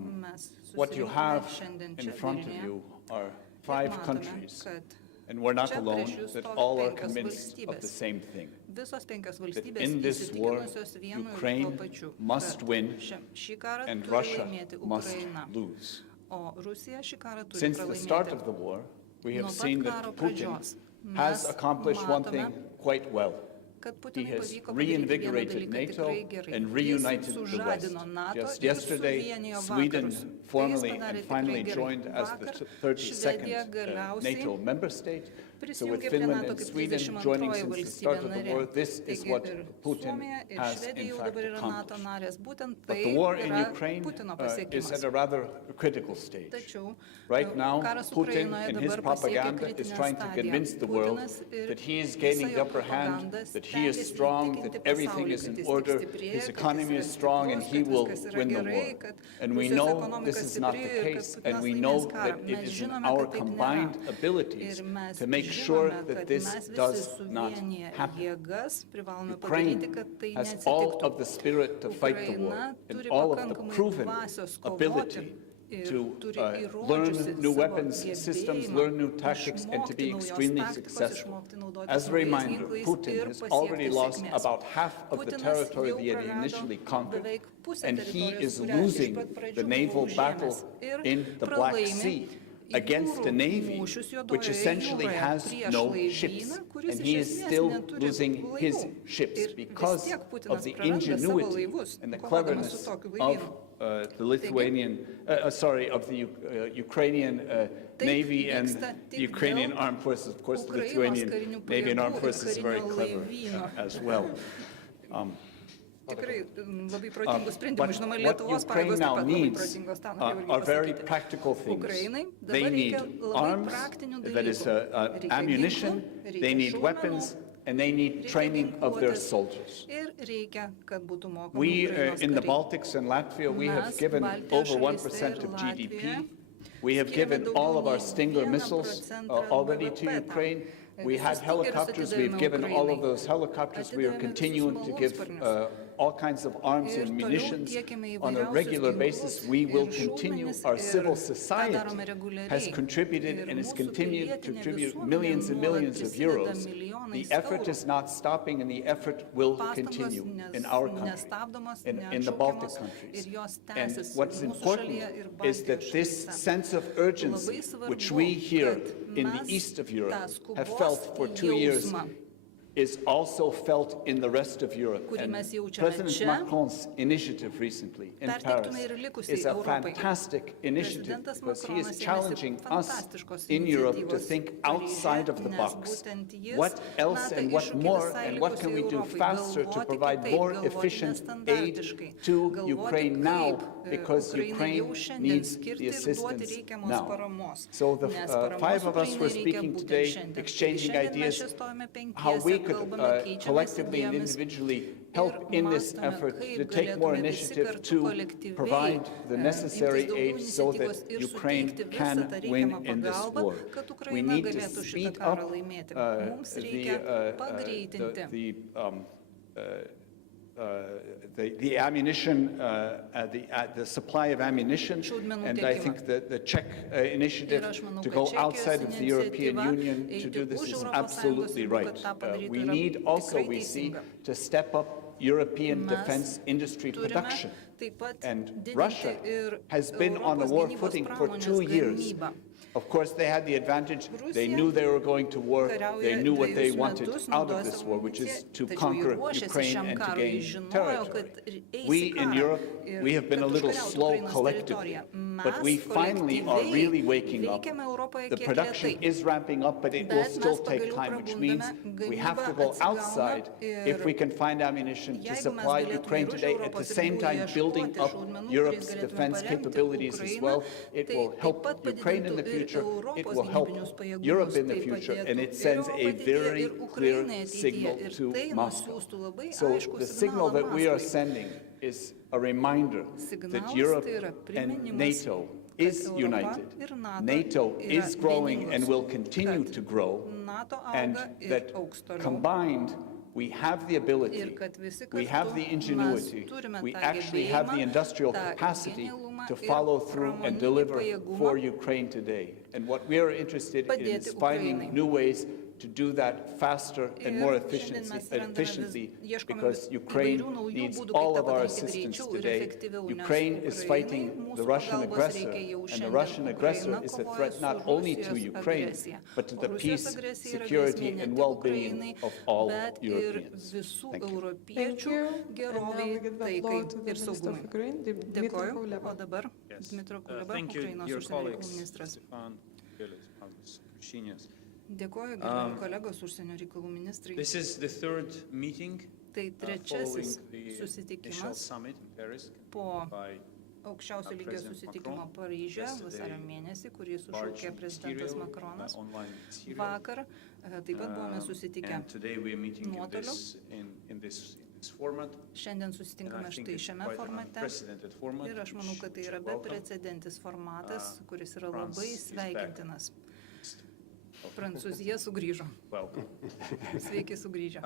Mes What you susirinkome have šiandien in čia front of Vilniuje. you are Ir 5 matome, countries, kad and we're not čia alone, prieš jūs that stovi all are 5 convinced of the valstybės. same thing. Visos 5 That valstybės in this war, įsitikinusios vienu ir tuo Ukraine pačiu, must kad win šį karą and turi Russia laimėti must Ukraina, lose. o Rusija šį karą turi Since the start of pralaimėti. the war, we Nuo have pat seen karo that Putin pradžios has mes accomplished one matome, thing quite well. kad He Putinui has pavyko padaryti vieną reinvigorated dalyką NATO tikrai gerai. and Jis reunited the West. sužadino NATO Just ir yesterday, suvienijo Sweden vakarus. Tai jis formally padarė and tikrai finally gerai. joined as the Vakar 32nd Švedija galiausiai NATO member state. So with prisijungė prie Finland NATO and kaip Sweden joining 32 since the valstybė start of the narė. war, this is Taigi what ir Putin Suomija ir has Švedija in jau fact dabar yra NATO accomplished. narės. Būtent But tai the war in yra Ukraine Putino is pasiekimas. at a rather critical stage. Tačiau Right now, karas Putin Ukrainoje in his dabar pasiekė propaganda is kritinę trying to stadiją. convince the world Putinas ir that he is visa gaining jo the upper hand, propaganda that he is stengiasi strong, įtikinti that everything pasaulį, is kad in jis order, tik stiprėja, his kad economy jis is yra strong, and stiprus, he kad will viskas yra win the gerai, war. kad And we Rusijos know ekonomika this is not the stipri ir kad case, Putinas and we laimės know karą. that it Mes is in žinome, our kad taip combined nėra. abilities Ir mes to make sure žinome, that kad this mes visi does not suvienyję happen. jėgas privalome Ukraine padaryti, kad tai has all neatsitiktų. of the spirit to fight the war Ukraina and turi all of the pakankamai proven dvasios kovoti ability ir to turi learn įrodžiusi new savo weapons systems, gebėjimą learn new tactics, and to be išmokti naujos extremely taktikos, successful. išmokti naudotis As a naujais reminder, ginklais Putin ir has pasiekti already lost sėkmės. about half of the Putinas territory jau that he had prarado initially conquered, beveik pusę and he teritorijos, is kurią iš losing pat pradžių the buvo naval užėmęs. battle Ir in the Black pralaimi Sea against jūrų the Navy, mūšius Juodojoje which essentially jūroje has prieš no laivyną, ships, kuris and iš he is esmės still neturi losing his laivų. ships Ir because vis tiek of Putinas the praranda savo ingenuity laivus, and the kovodamas cleverness su tokiu of laivynu. the Lithuanian, of the Ukrainian Navy and vyksta the tik Ukrainian dėl Armed Forces. Of course, the Ukrainos Lithuanian karinių Navy and pajėgų Armed ir Forces is very karinio clever laivyno. as well. Tikrai labai protingų sprendimų. But Žinoma, what Lietuvos Ukraine pareigos taip now pat labai needs protingos, tą norėjau are irgi very pasakyti. practical things. Ukrainai They dabar need reikia labai arms, praktinių that is dalykų. Reikia ammunition, ginklų, they reikia need šaudmenų, weapons, and they need reikia training of their ginkluotės soldiers. ir reikia, kad būtų mokoma We Ukrainos in the kariai. Baltics and Latvia, we have Mes given Baltijos over šalyse 1% ir of GDP. Latvijoje We have skiriame given all daugiau of our nei Stinger 1% missiles BVP already to tam. Ukraine. We had Visus Stingerius helicopters, we've atidavėme given all of Ukrainai. those helicopters. We are Atidavėme continuing to visus give malūnsparnius. all kinds of arms Ir and toliau munitions tiekiame on a įvairiausius regular ginklus basis. We will ir continue. šaudmenis Our ir civil tą society darome reguliariai. has contributed Ir and is mūsų continuing to pilietinė contribute visuomenė millions and nuolat millions of prisideda euros. The milijonais effort eurų. is not stopping and the effort will Pastangos continue in our country, nestabdomos, in the Baltic neatšaukiamos countries. ir jos And tęsis what's mūsų important šalyje ir is that Baltijos this šalyse. sense of urgency, Labai which svarbu, we here kad in the mes east of Europe tą have skubos felt for 2 years, jausmą, is also felt in the rest of Europe. kurį And mes jaučiame President čia, Macron's initiative recently in perteiktume Paris ir likusiai is a Europai. fantastic initiative Prezidentas because he Macronas is ėmėsi challenging us fantastiškos in Europe to iniciatyvos think Paryžiuje, outside of the nes box. būtent jis What else meta and what iššūkį more visai and what can we likusiai do Europai, faster to galvoti provide kitaip, more galvoti efficient aid nestandartiškai, to galvoti, Ukraine now kaip, because Ukrainai Ukraine jau šiandien needs skirti the ir duoti assistance reikiamos now. paramos. So the Nes 5 of us Ukrainai were reikia speaking būtent today, šiandien. exchanging Šiandien mes ideas čia stovime how we penkiese, could kalbame, keičiamės collectively and idėjomis individually ir help in this mąstome, effort kaip to take more galėtume visi initiative kartu to kolektyviai, provide the necessary imtis daugiau aid so that iniciatyvos ir Ukraine suteikti visą can tą win reikiamą in this pagalbą, war. kad We Ukraina need to galėtų šitą speed karą up laimėti. Mums reikia pagreitinti the ammunition, the supply of ammunition, Šaudmenų and I tiekimą. think that the Czech initiative Ir aš manau, to kad go Čekijos outside of the European iniciatyva Union to eiti do this už is ES absolutely ribų, right. kad tą padarytų, We yra need also, tikrai we see, teisinga. to step up European Mes defense industry turime production. taip pat And didinti Russia ir has been on a Europos war gynybos footing for pramonės 2 years. gamybą. Of course, they had the advantage, they Rusija knew they were going to war, kariauja they knew what they dvejus wanted metus, out of naudoja this savo war, which is amuniciją, to tačiau jie conquer ruošėsi Ukraine šiam and to karui, gain žinojo, territory. kad eis We į in karą Europe, ir we have been a kad little užkariautų slow Ukrainos collectively, teritoriją. but we Mes finally are really waking up. veikiame Europoje The kiek production lėtai. is ramping up, but it will Bet still mes take pagaliau time, which means prabundame, we have to gamyba go atsigauna outside if ir we can find ammunition to jeigu mes supply galėtume Ukraine ir už today, at the Europos same ribų time building ieškoti up šaudmenų, Europe's kuriais galėtume defense paremti capabilities as Ukrainą, well. It tai will taip help pat Ukraine in the padidintų ir future, it Europos will help gynybinius pajėgumus, Europe in the tai future, padėtų and it ir sends a Europai ateityje, very ir clear Ukrainai ateityje, signal ir to tai Moscow. nusiųstų labai So aiškų the signal that we are Maskvai. sending is a reminder that Signalas Europe tai yra and priminimas, NATO kad is Europa united. ir NATO NATO yra is growing and vieningos, will continue kad to grow, NATO and auga ir that augs toliau. combined we have the Ir ability, kad visi we kartu have the ingenuity, mes turime we tą actually have the gebėjimą, industrial tą capacity genialumą to ir follow through and pramoninį deliver pajėgumą for Ukraine today. And what we are interested in padėti is finding Ukrainai. new ways to do that faster and Ir more šiandien mes efficiently ieškome because įvairių Ukraine naujų needs būdų, all kaip of tą our padaryti assistance greičiau ir today. efektyviau, nes Ukraine is Ukrainai fighting mūsų the Russian pagalbos aggressor, reikia jau and the šiandien. Russian aggressor Ukraina is a kovoja threat su not only to Rusijos Ukraine, agresija. but to O the Rusijos peace, agresija yra security, grėsmė ne and tik well-being Ukrainai, of all bet ir Europeans. visų Thank you. europiečių geroviai, taikai ir saugumui. Dėkoju. O dabar Dmitro Kuleba, Thank you, Ukrainos dear užsienio reikalų colleagues, ministras. Stefan, Vėlis, Magnus, Krišinės. Dėkoju, gerbiami kolegos užsienio reikalų ministrai. This is the third meeting Tai following trečiasis the initial susitikimas summit in Paris po by aukščiausio lygio President susitikimo Macron Paryžiuje yesterday, vasario mėnesį, kurį sušaukė large prezidentas material, Makronas. online material. Vakar taip pat buvome susitikę And today we are meeting in nuotoliu. this format. Šiandien And susitinkame I think štai it's šiame quite an formate. unprecedented format, Ir aš manau, kad tai which yra we welcome. beprecedentis formatas, kuris yra France labai is back. sveikintinas. Prancūzija sugrįžo. Welcome. Sveiki sugrįžę.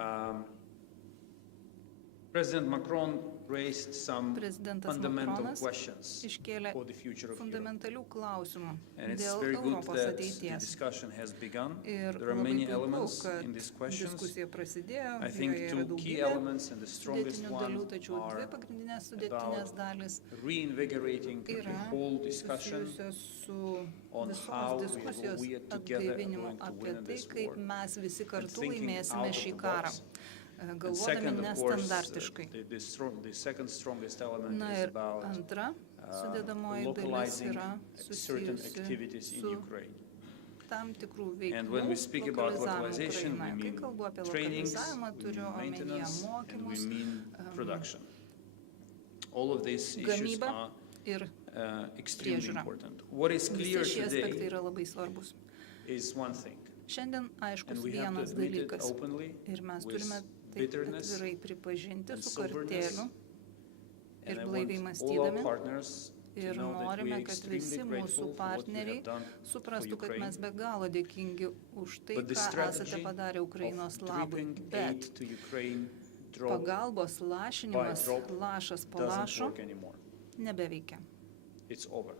President Macron raised some Prezidentas fundamental Makronas questions iškėlė for the future of Europe. fundamentalių klausimų And it's dėl very good Europos that the ateities. discussion has begun. Ir There are labai many puiku, elements kad in these questions. diskusija prasidėjo, I think joje yra two key daugybė elements and the strongest sudėtinių dalių, one tačiau dvi are pagrindinės sudėtinės about dalis reinvigorating the yra whole discussion susijusios su on visos how diskusijos we are together atgaivinimu going to apie win in tai, this kaip war. mes visi kartu thinking laimėsime out of šį the karą, box. And galvodami second, of course, nestandartiškai. the second strongest element Na is ir about antra sudėdamoji dalis localizing yra certain activities susijusi in su Ukraine. tam tikrų And veiklų when we speak about lokalizavimu localization, we Ukrainoje. Kai mean kalbu apie trainings, lokalizavimą, we turiu mean omenyje maintenance, and we mokymus, mean production. All of these issues gamybą are ir extremely priežiūrą. important. What is clear Visi šie aspektai today yra labai svarbus. is one thing. Šiandien aiškus And we have to vienas admit it dalykas openly ir mes with turime tai bitterness atvirai pripažinti and su soberness. kartėliu And ir I blaiviai want all our mąstydami. partners to Ir know that we are norime, kad extremely visi mūsų grateful for what you partneriai have done suprastų, for kad mes Ukraine. be galo dėkingi už tai, But the ką esate strategy padarę Ukrainos of labui. dripping Bet aid to Ukraine drop pagalbos lašinimas, by drop lašas po doesn't lašo, work anymore. nebeveikia. It's over.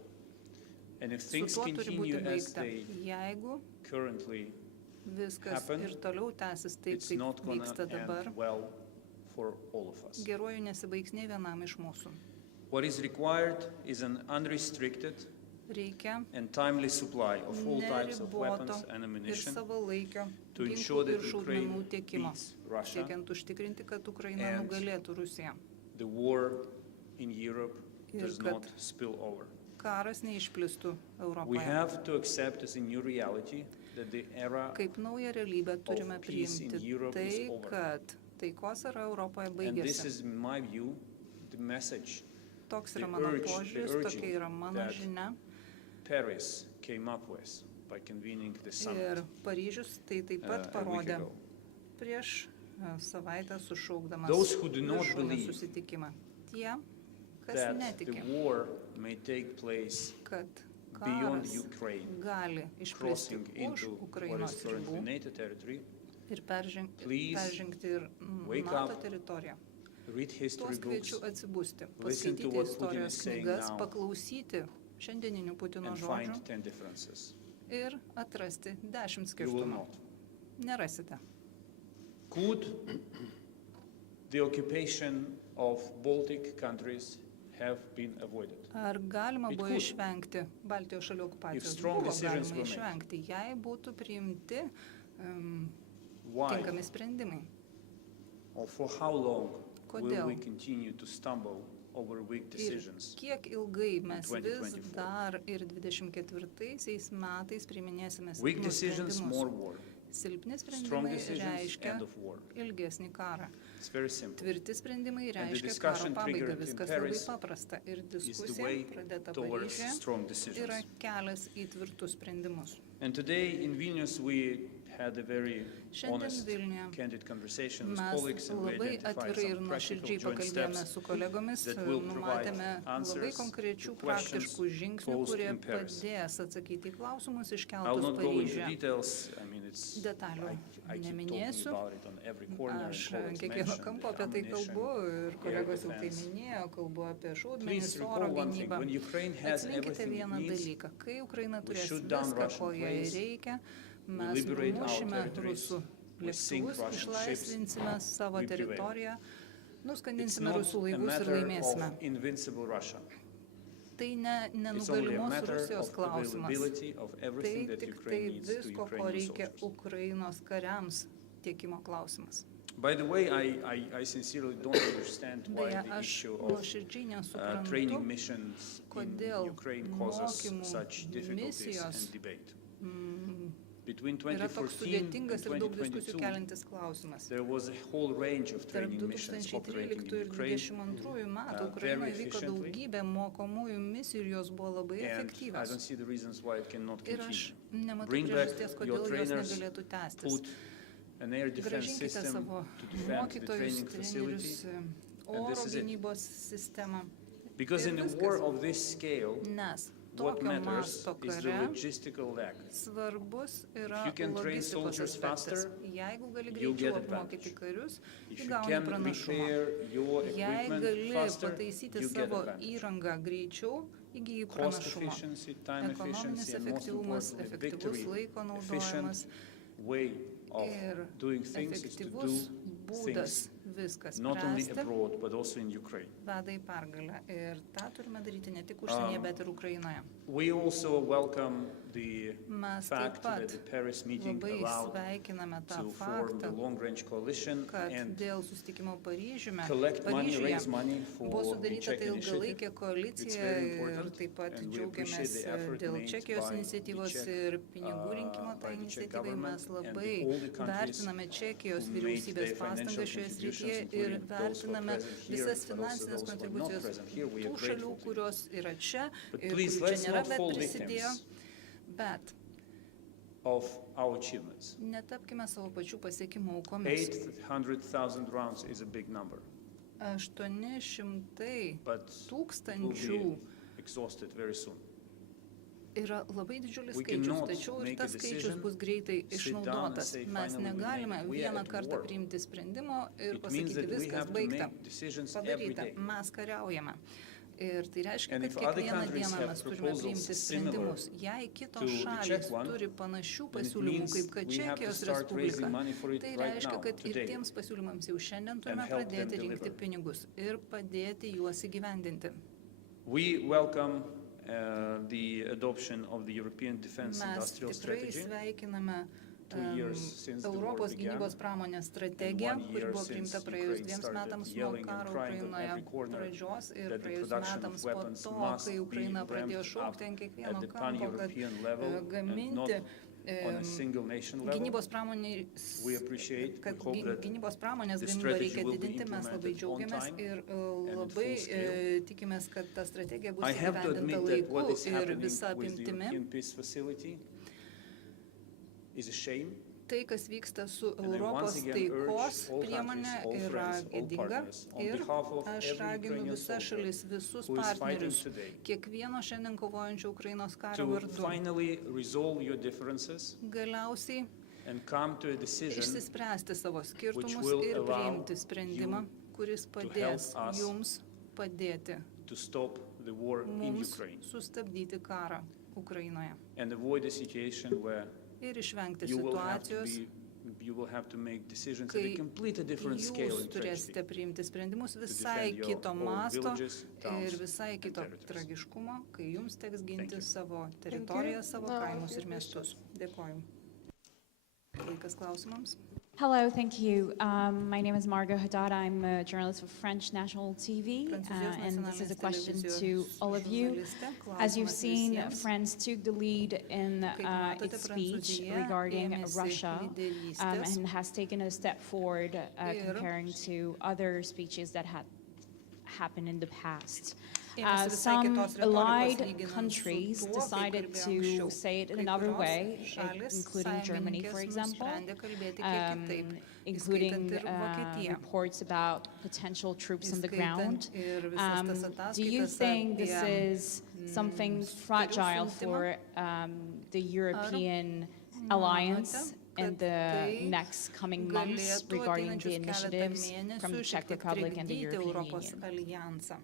And if Su things tuo turi continue būti as baigta. they Jeigu currently viskas happen, ir toliau tęsis taip, it's kaip not going vyksta to dabar, end well for all of us. geruoju nesibaigs nei vienam iš mūsų. What is required is an unrestricted Reikia and timely supply of all types of neriboto weapons and ir ammunition savalaikio to ginklų ensure ir that šaudmenų Ukraine tiekimo, beats Russia siekiant užtikrinti, kad Ukraina and nugalėtų Rusiją. the war in Europe Ir does kad not spill over. karas neišplistų We Europoje. have to accept as a new reality that the era Kaip naują realybę turime peace in priimti Europe tai, is over. kad taikos era Europoje and this baigėsi. is in my view the message Toks the yra mano urge- the požiūris, urging tokia yra mano that žinia. Paris came up with by convening the Ir summit Paryžius tai taip pat a week parodė ago. prieš savaitę sušaukdamas Those who do not viršūnių believe susitikimą. Tie, kas that netiki, the war may take place kad beyond karas Ukraine, gali išplisti crossing už into what Ukrainos is currently ribų NATO territory, ir Please peržengti ir wake NATO up, teritoriją. read history Tuos books, kviečiu atsibusti, listen to paskaityti what Putin istorijos is saying knygas, now, paklausyti šiandieninių Putino and žodžių find 10 differences. ir atrasti 10 You will skirtumų. not. Nerasite. Could the occupation of Baltic countries have been avoided? Ar galima It buvo could. išvengti Baltijos šalių okupacijos? strong Buvo decisions galima were made. išvengti, jei būtų priimti Why tinkami sprendimai. or for how long will Kodėl? we continue to stumble over weak Ir decisions? kiek ilgai mes vis 2024. dar ir 24 metais priiminėsime Weak silpnus decisions, more sprendimus. war. Silpni Strong sprendimai decisions, reiškia end of war. ilgesnį karą. It's very simple. Tvirti sprendimai the reiškia karo discussion pabaigą. triggered in Viskas labai Paris paprasta. Ir Is the diskusija way pradėta towards Paryžiuje strong yra decisions. kelias į tvirtus sprendimus. And today in Vilnius we had a very Šiandien honest, Vilniuje candid conversation with Mes colleagues and we labai identified atvirai ir some practical nuoširdžiai joint pakalbėjome steps su kolegomis, that will provide numatėme labai answers konkrečių to questions praktiškų žingsnių, posed kurie in Paris. padės atsakyti į klausimus I'll iškeltus not go into Paryžiuje. details. I mean, it's Detalių I keep talking neminėsiu. about it on every corner. and Aš colleagues kiekvieno mentioned kampo the apie tai ammunition, kalbu ir kolegos jau tai defense. minėjo, kalbu apie šaudmenis, Please oro recall one thing. gynybą. When Ukraine has Atsiminkite everything it vieną needs, dalyką. Kai Ukraina we turės shoot down viską, Russian ko jai planes, reikia, mes liberate our numušime territories, rusų we sink lėktuvus, Russian išlaisvinsime savo we prevail. teritoriją, It's nuskandinsime not rusų a laivus ir matter laimėsime. of invincible Russia. Tai It's only a nenugalimos matter Rusijos of klausimas. availability of Tai everything that tik Ukraine tai needs to visko, ko Ukrainian reikia soldiers. Ukrainos kariams tiekimo klausimas. By the way, I sincerely don't understand why Beje, the aš issue of nuoširdžiai training nesuprantu, missions in kodėl Ukraine causes mokymų such difficulties misijos, and debate. Between yra toks 2014 sudėtingas and ir daug diskusijų 2022, keliantis klausimas. there was a whole range of Tarp training missions 2013 operating ir in Ukraine, 2022 metų very Ukrainoje vyko efficiently. daugybė mokomųjų misijų ir jos buvo labai and I efektyvios. don't see the reasons why it cannot Ir aš continue. nematau Bring back priežasties, your kodėl jos trainers, negalėtų tęstis. put an air defense Gražinkite system savo to defend the mokytojus, training facility. trenerius, and oro this is it. gynybos sistemą. Because in Ir a viskas. war of this scale, Nes what tokio matters masto is the kare logistical lag. svarbus yra If you can train logistikos soldiers aspektas. faster, Jeigu gali you get greičiau advantage. apmokyti karius, If tu you gauni can pranašumą. repair your Jei equipment gali faster, pataisyti you get savo advantage. įrangą greičiau, įgyji Cost pranašumą. efficiency, time Ekonominis efficiency, and most efektyvumas, importantly, efektyvus victory, laiko naudojimas efficient way of ir doing things is to do efektyvus būdas things viskas not only spręsti abroad but also in Ukraine. veda į pergalę. Ir tą turime daryti ne tik užsienyje, bet ir Ukrainoje. We also welcome the Mes taip fact that pat the Paris meeting labai allowed sveikiname tą to form the faktą, long-range coalition kad and dėl susitikimo collect money, raise Paryžiuje money buvo for the sudaryta Czech tai ilgalaikė initiative. It's koalicija very ir important, taip pat and we appreciate džiaugiamės the effort dėl made Čekijos by the iniciatyvos Czech, ir pinigų rinkimo tai by the Czech iniciatyvai. Mes government and labai all the countries vertiname Čekijos who made vyriausybės their pastangas financial šioje contributions, srityje ir including those who are vertiname present here, visas but also finansinės those who are not kontribucijas present here. We are tų šalių, grateful. kurios yra čia But ir please, kurių čia let's nėra, not bet fall prisidėjo. victims Bet of our achievements. Netapkime savo pačių pasiekimų aukomis. 800,000 rounds is a big number, 800 but we'll tūkstančių be exhausted very soon. yra labai didžiulis We skaičius, cannot tačiau ir make tas a skaičius decision, bus greitai sit down and išnaudotas. say, Mes finally we negalime made- we are vieną at kartą war. priimti sprendimo ir It means pasakyti that we viskas have to baigta, make decisions every padaryta. day. Mes kariaujame. Ir tai reiškia, And kad if other kiekvieną countries dieną have mes turime proposals priimti similar sprendimus. Jei kitos to the šalis Czech one, turi panašių then it pasiūlymų means kaip kad we have to Čekijos start raising Respublika, money for it tai right reiškia, now, kad ir today, tiems pasiūlymams jau šiandien turime and help them pradėti rinkti deliver. pinigus ir padėti juos įgyvendinti. We welcome the adoption of the European Defense Mes Industrial tikrai Strategy. sveikiname 2 years since the war Europos began, gynybos pramonės strategiją, and 1 kuri year buvo since priimta Ukraine praėjus 2 started metams nuo yelling and karo crying on Ukrainoje every corner pradžios ir that the praėjus production of metams po weapons to, must kai be Ukraina pradėjo ramped šaukti up ant kiekvieno at the kampo, kad pan-European level and not gaminti on a single nation level. gynybos pramonės, We appreciate, kad we hope that gynybos pramonės the gamybą strategy reikia will be didinti, mes labai implemented on džiaugiamės time ir in labai full scale. tikimės, kad ta strategija bus I have to įgyvendinta admit that what laiku is ir happening visa with the apimtimi. European Peace Facility is a shame. Tai, kas vyksta su And I Europos once again urge taikos all priemonė, countries, all yra friends, all gėdinga partners, on ir behalf of aš every raginu Ukrainian visas soldier šalis, visus who is fighting partnerius, today, kiekvieno šiandien kovojančio Ukrainos karo to vardu, finally resolve your differences galiausiai and come to a decision išsispręsti savo skirtumus will ir allow priimti sprendimą, kuris padės help us jums padėti to stop the war in mums Ukraine sustabdyti karą Ukrainoje and avoid a situation where ir išvengti you will have to situacijos, make decisions at a kai completely different scale jūs and tragedy. turėsite priimti sprendimus visai defend your kito own masto villages, towns, ir visai and kito territories. tragiškumo, kai jums teks ginti you. savo teritoriją, savo Now, kaimus ir few miestus. Dėkoju. Laikas klausimams. Hello, thank you. My name is Margot Haddad. I'm a journalist for French National TV, Prancūzijos and this is a nacionalinės question to televizijos all of you. žurnalistė. As you've Klausimas seen, visiems. France took the lead in Kaip matote, its speech Prancūzija regarding ėmėsi Russia lyderystės and has taken a step forward Ir- comparing to other speeches that had happened in the past. ėmėsi visai Some kitos retorikos allied lyginant su countries tuo, kai decided kalbėjo to anksčiau. say it Kai another kurios way, šalys, including Germany, for sąjungininkės, example, nusprendė kalbėti kiek kitaip, including įskaitant ir Vokietiją. reports about potential troops on the Įskaitant ground. ir visas tas Do you ataskaitas think this apie, is something fragile for the European alliance in the tai next coming months galėtų regarding the ateinančius keletą initiatives from the mėnesių Czech šiek tiek Republic and the trikdyti European Europos Union? alijansą,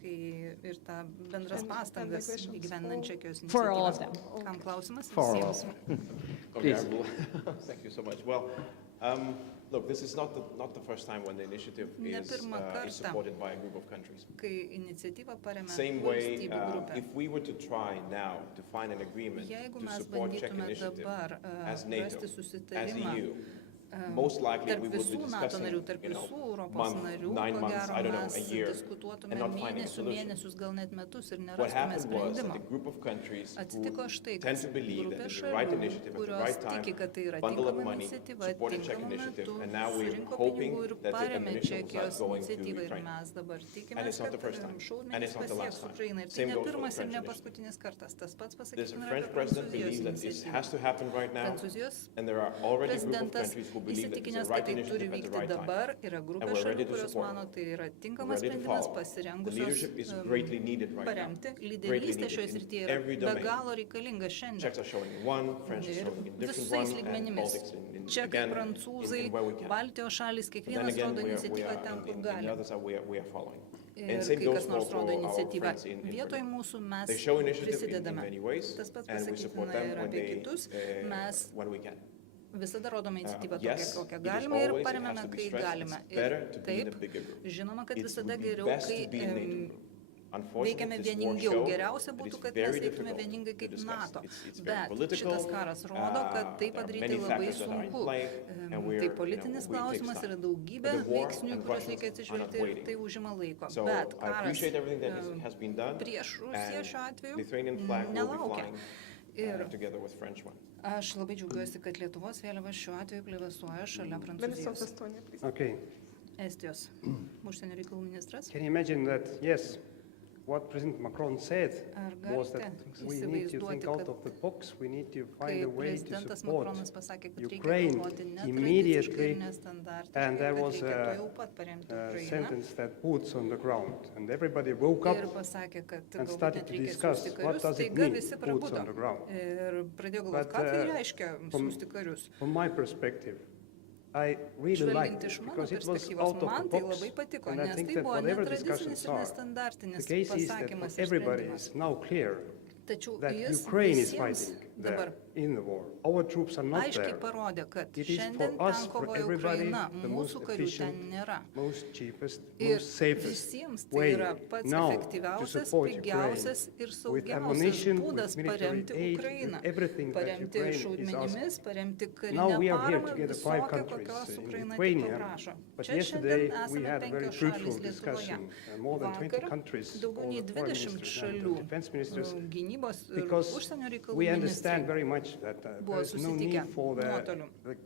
kai ir tą bendras And pastangas the questions įgyvendinant Čekijos For all of iniciatyvas. Kam klausimas? For all. Visiems. Okay, I will- Thank you so much. Well, look, this is not the first time when the initiative Ne is pirmą kartą. supported by a group of countries. Kai iniciatyvą paremė Same way, valstybių grupė. if we were to try now to find an agreement Jeigu to mes support Czech bandytume initiative dabar as NATO, rasti as susitarimą EU, most likely tarp we would be visų NATO narių, discussing, tarp you know, visų Europos month, narių, 9 ko months, gero I don't know, mes a year, diskutuotume and not finding a solution. mėnesius, gal net metus ir What nerastume happened was that sprendimo. a group of countries Atsitiko who štai, tend kad to believe grupė that it's the right šalių, initiative at the kurios right time, tiki, kad tai yra bundle up tinkama money, iniciatyva, support a Czech tinkamu initiative, metu, and now we're surinko hoping pinigų ir that the paremė ammunition will Čekijos start going to iniciatyvą ir Ukraine. mes dabar And tikimės, it's not the kad first time. And šaudmenys it's not the last pasieks time. Ukrainą. Ir tai Same ne goes for the pirmas ir French ne initiative. paskutinis kartas. Tas pats There's pasakytina a ir French apie president Prancūzijos believes that it iniciatyvą. has to happen right now, Prancūzijos and there are already a group of prezidentas countries who believe that it's the įsitikinęs, kad right tai turi initiative at the vykti right time. dabar, yra grupė And we're ready šalių, to kurios support. mano, tai yra We're tinkamas ready to sprendimas, follow. The pasirengusios leadership is greatly needed right now. paremti. Greatly Lyderystė needed šioje in srityje every yra be domain. galo reikalinga šiandien. Czechs are showing one, French is Ir showing a different visais one, and lygmenimis. Baltics in Čekai, again, prancūzai, in where we can. Baltijos šalis, But then kiekvienas again, rodo we iniciatyvą are ten, kur in the gali. others we are following. Ir And same kai goes kas nors for rodo our iniciatyvą friends in vietoj Britain. mūsų, mes They show initiative in prisidedame. many ways, Tas pats and we support pasakytina them ir when apie they, kitus. Mes when we can. visada rodome iniciatyvą tokią, Yes, kokią it is galime ir always, it paremėme, has to be kai stressed, galime. it's better to Ir be in a taip, bigger group. žinoma, kad It visada would be geriau, best kai to be in NATO group. Unfortunately, veikiame this war vieningiau. showed Geriausia that būtų, it's kad mes very veiktume difficult vieningai to kaip discuss. NATO. It's very Bet political, šitas karas rodo, kad tai there are padaryti many labai factors that are in sunku. play, and we're, Tai you know, politinis we take klausimas time. yra daugybė But the war veiksnių, and kuriuos Russians reikia are not atsižvelgti ir waiting. tai užima laiko. So Bet I karas appreciate everything that has been done, prieš Rusiją and šiuo atveju Lithuanian flag will be nelaukia. flying Ir together with French one. aš labai džiaugiuosi, kad Lietuvos vėliava šiuo atveju plevėsuoja šalia Minister of Prancūzijos. Estonia, please. Okay. Estijos užsienio reikalų ministras. Can you imagine that, yes, what President Macron said Ar was that galite we need to įsivaizduoti, think out kad of the box, we need to kai find a way to prezidentas support Macronas pasakė, kad reikia Ukraine galvoti netradiciškai immediately, ir nestandartiškai, and there kad was reikia a tuojau pat paremti a Ukrainą. sentence that boots on the ground, and everybody woke up Ir pasakė, kad and galbūt started net to reikia discuss siųsti what karius, does it staiga mean, visi boots prabudo. on the ground. Ir pradėjo galvoti, But, ką tai reiškia from- siųsti karius. From my perspective, I really Žvelgiant liked iš it mano because it was perspektyvos, out of man the tai box, labai patiko, and I nes think tai that buvo whatever netradicinis discussions ir are, nestandartinis the case is pasakymas that ir everybody sprendimas. is now clear Tačiau that jis Ukraine is visiems fighting dabar there in the war. Our troops are not aiškiai there. parodė, kad It is šiandien for us, ten for kovoja everybody, Ukraina, the most mūsų karių ten efficient, nėra. most cheapest, Ir most safest visiems tai way yra pats now to efektyviausias, support pigiausias Ukraine ir with saugiausias ammunition, būdas with military paremti aid, Ukrainą. with everything that Paremti Ukraine is šaudmenimis, asking. paremti Now karinę we are here paramą together, 5 visokią, countries kokios in Ukraina tik Lithuania, paprašo. but Čia yesterday šiandien we esame had a very 5 fruitful šalys Lietuvoje. discussion. More than 20 Vakar countries, daugiau all nei the foreign 20 ministers šalių and the defense ministers, gynybos ir because užsienio reikalų we understand ministrai very much that buvo there is no susitikę need for nuotoliu. the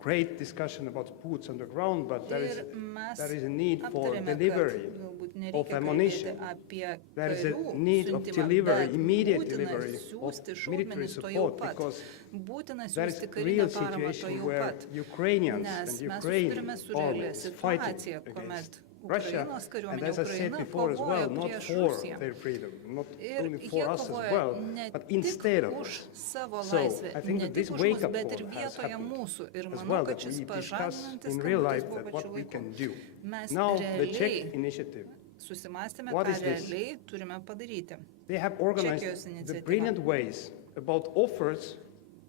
great discussion about boots on the ground, but there Ir mes is a need for aptarėme, kad delivery galbūt of nereikia ammunition. kalbėti apie There is a karių need of siuntimą, delivery, bet immediate būtina delivery of siųsti military šaudmenis to jau support, pat. because Būtina there is siųsti a karinę real paramą to situation jau where pat. Ukrainians Nes and mes Ukraine susidurime su realia are fighting situacija, kuomet against Russia, Ukrainos and kariuomenė as I said Ukraina before as well, kovoja not prieš for Rusiją. their freedom, not Ir only jie for us as kovoja well, ne but tik instead of už us. savo So, laisvę, I think ne that tik this už mus, wake-up bet ir call has vietoje happened mūsų. Ir as manau, well, kad that šis we discuss pažadinantis in real skambutis life buvo that what pačiu we laiku. can do. Mes Now, the Czech realiai initiative, susimastėme, What ką is this? realiai turime padaryti. they have Čekijos organized the iniciatyva. brilliant ways about offers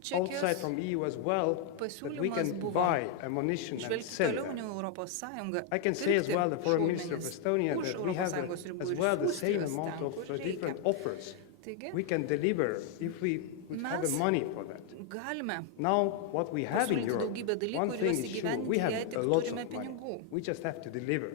Čekijos outside from EU as well, that we pasiūlymas can buvo buy ammunition and žvelgti sell toliau them. nei Europos Sąjunga. I can say as pirkti well, the foreign minister of šaudmenis Estonia, už that we have Europos Sąjungos ribų as ir well the siųsti same juos amount ten, of kur different reikia. offers. Taigi, We can deliver if we would have the Mes money for that. galime Now, what we have in pasiūlyti Europe, daugybę dalykų one ir thing juos is sure, we įgyvendinti, have jei a tik lot turime of money. pinigų. We just have to deliver.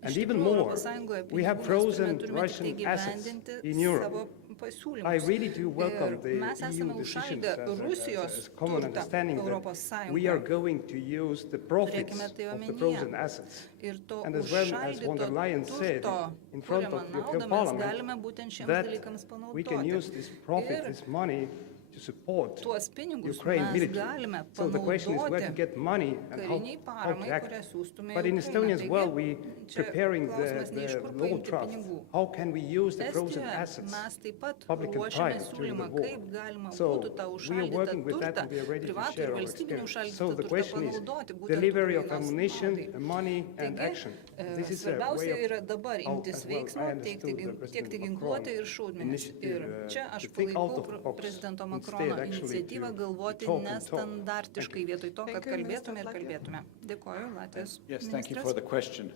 And Iš even tikrųjų, more, Europos Sąjungoje we have pinigų mes frozen turime tik Russian tai assets įgyvendinti in Europe. savo pasiūlymus. I really do welcome Ir the mes esame EU decisions užšaldę as Rusijos common turtą understanding that Europos we are Sąjungoje. going to use the profits Turėkime tai of the omenyje. frozen assets. Ir to And as well as von der užšaldyto Leyen said turto in front kuriamą of European naudą mes Parliament, galime būtent šiems that dalykams we can use panaudoti. this profit, Ir this money to support tuos pinigus Ukraine mes military. galime So the question is where to panaudoti get money and kariniai how paramai, to act. kurią siūstume But į in Ukrainą. Estonia as well, Taigi, we čia preparing klausimas ne iš the kur law paimti draft. pinigų. How can we use the frozen Estijoje assets? mes taip pat public and ruošiame private during the siūlymą, war. kaip galima So būtų tą we are užšaldytą working with that turtą, and we are ready to privatų share ir our valstybinių experience. užšaldytą So the turtą question is panaudoti būtent delivery of Ukrainos ammunition, naudai. money and Taigi, action. This is a svarbiausia way yra of dabar how imtis as well veiksmo, I understood the tiekti President ginkluotę ir Macron šaudmenis. initiative, Ir čia aš to think out of the palaikau box prezidento instead Makrono actually iniciatyvą to galvoti talk and talk. nestandartiškai vietoj to, kad Thank you, kalbėtume ir Mr. kalbėtume. Dėkoju, Latvijos Yes, thank you for the ministras. question.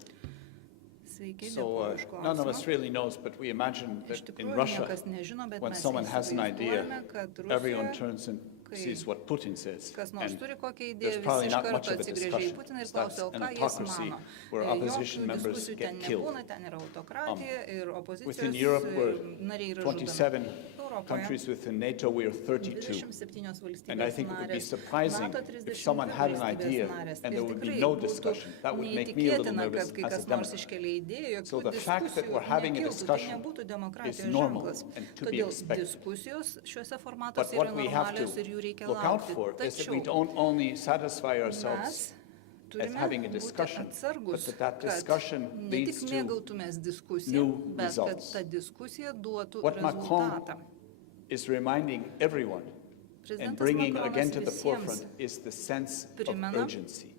Sveiki, So dėkoju už none of us klausimą. really knows, but we imagine Iš that in tikrųjų, Russia, niekas nežino, bet when mes someone has an idea, įsivaizduojame, kad everyone Rusijoje, turns and kai sees what Putin says. kas nors And turi kokią there's idėją, probably visi iš not karto much of a atsigrėžia į discussion. Putiną ir That's klausia, o an ką jis autocracy mano. where opposition Jokių members diskusijų get ten killed. nebūna, ten yra autokratija ir Within opozicijos Europe, we're nariai yra 27 žudomi. countries within NATO, we are 32. 27 valstybės And I think it would be narės, surprising NATO if 32 someone had an valstybės idea narės. and Ir there would be tikrai no būtų discussion. That would make me a little neįtikėtina, nervous kad kai as a kas nors Democrat. iškelia idėją, So jokių the fact that we're diskusijų having a nekiltų, tai discussion nebūtų is demokratijos normal ženklas. and to be Todėl expected. diskusijos šiuose formatuose But yra what we have normalios to ir jų reikia look out laukti. for is that we Tačiau don't only satisfy ourselves mes as turime having a būti discussion, atsargus, but that kad discussion ne tik leads to mėgautumės diskusiją, new bet kad results. ta diskusija duotų What Macron rezultatą. is reminding everyone and Prezidentas bringing Makronas again to the visiems forefront is the sense of primena urgency.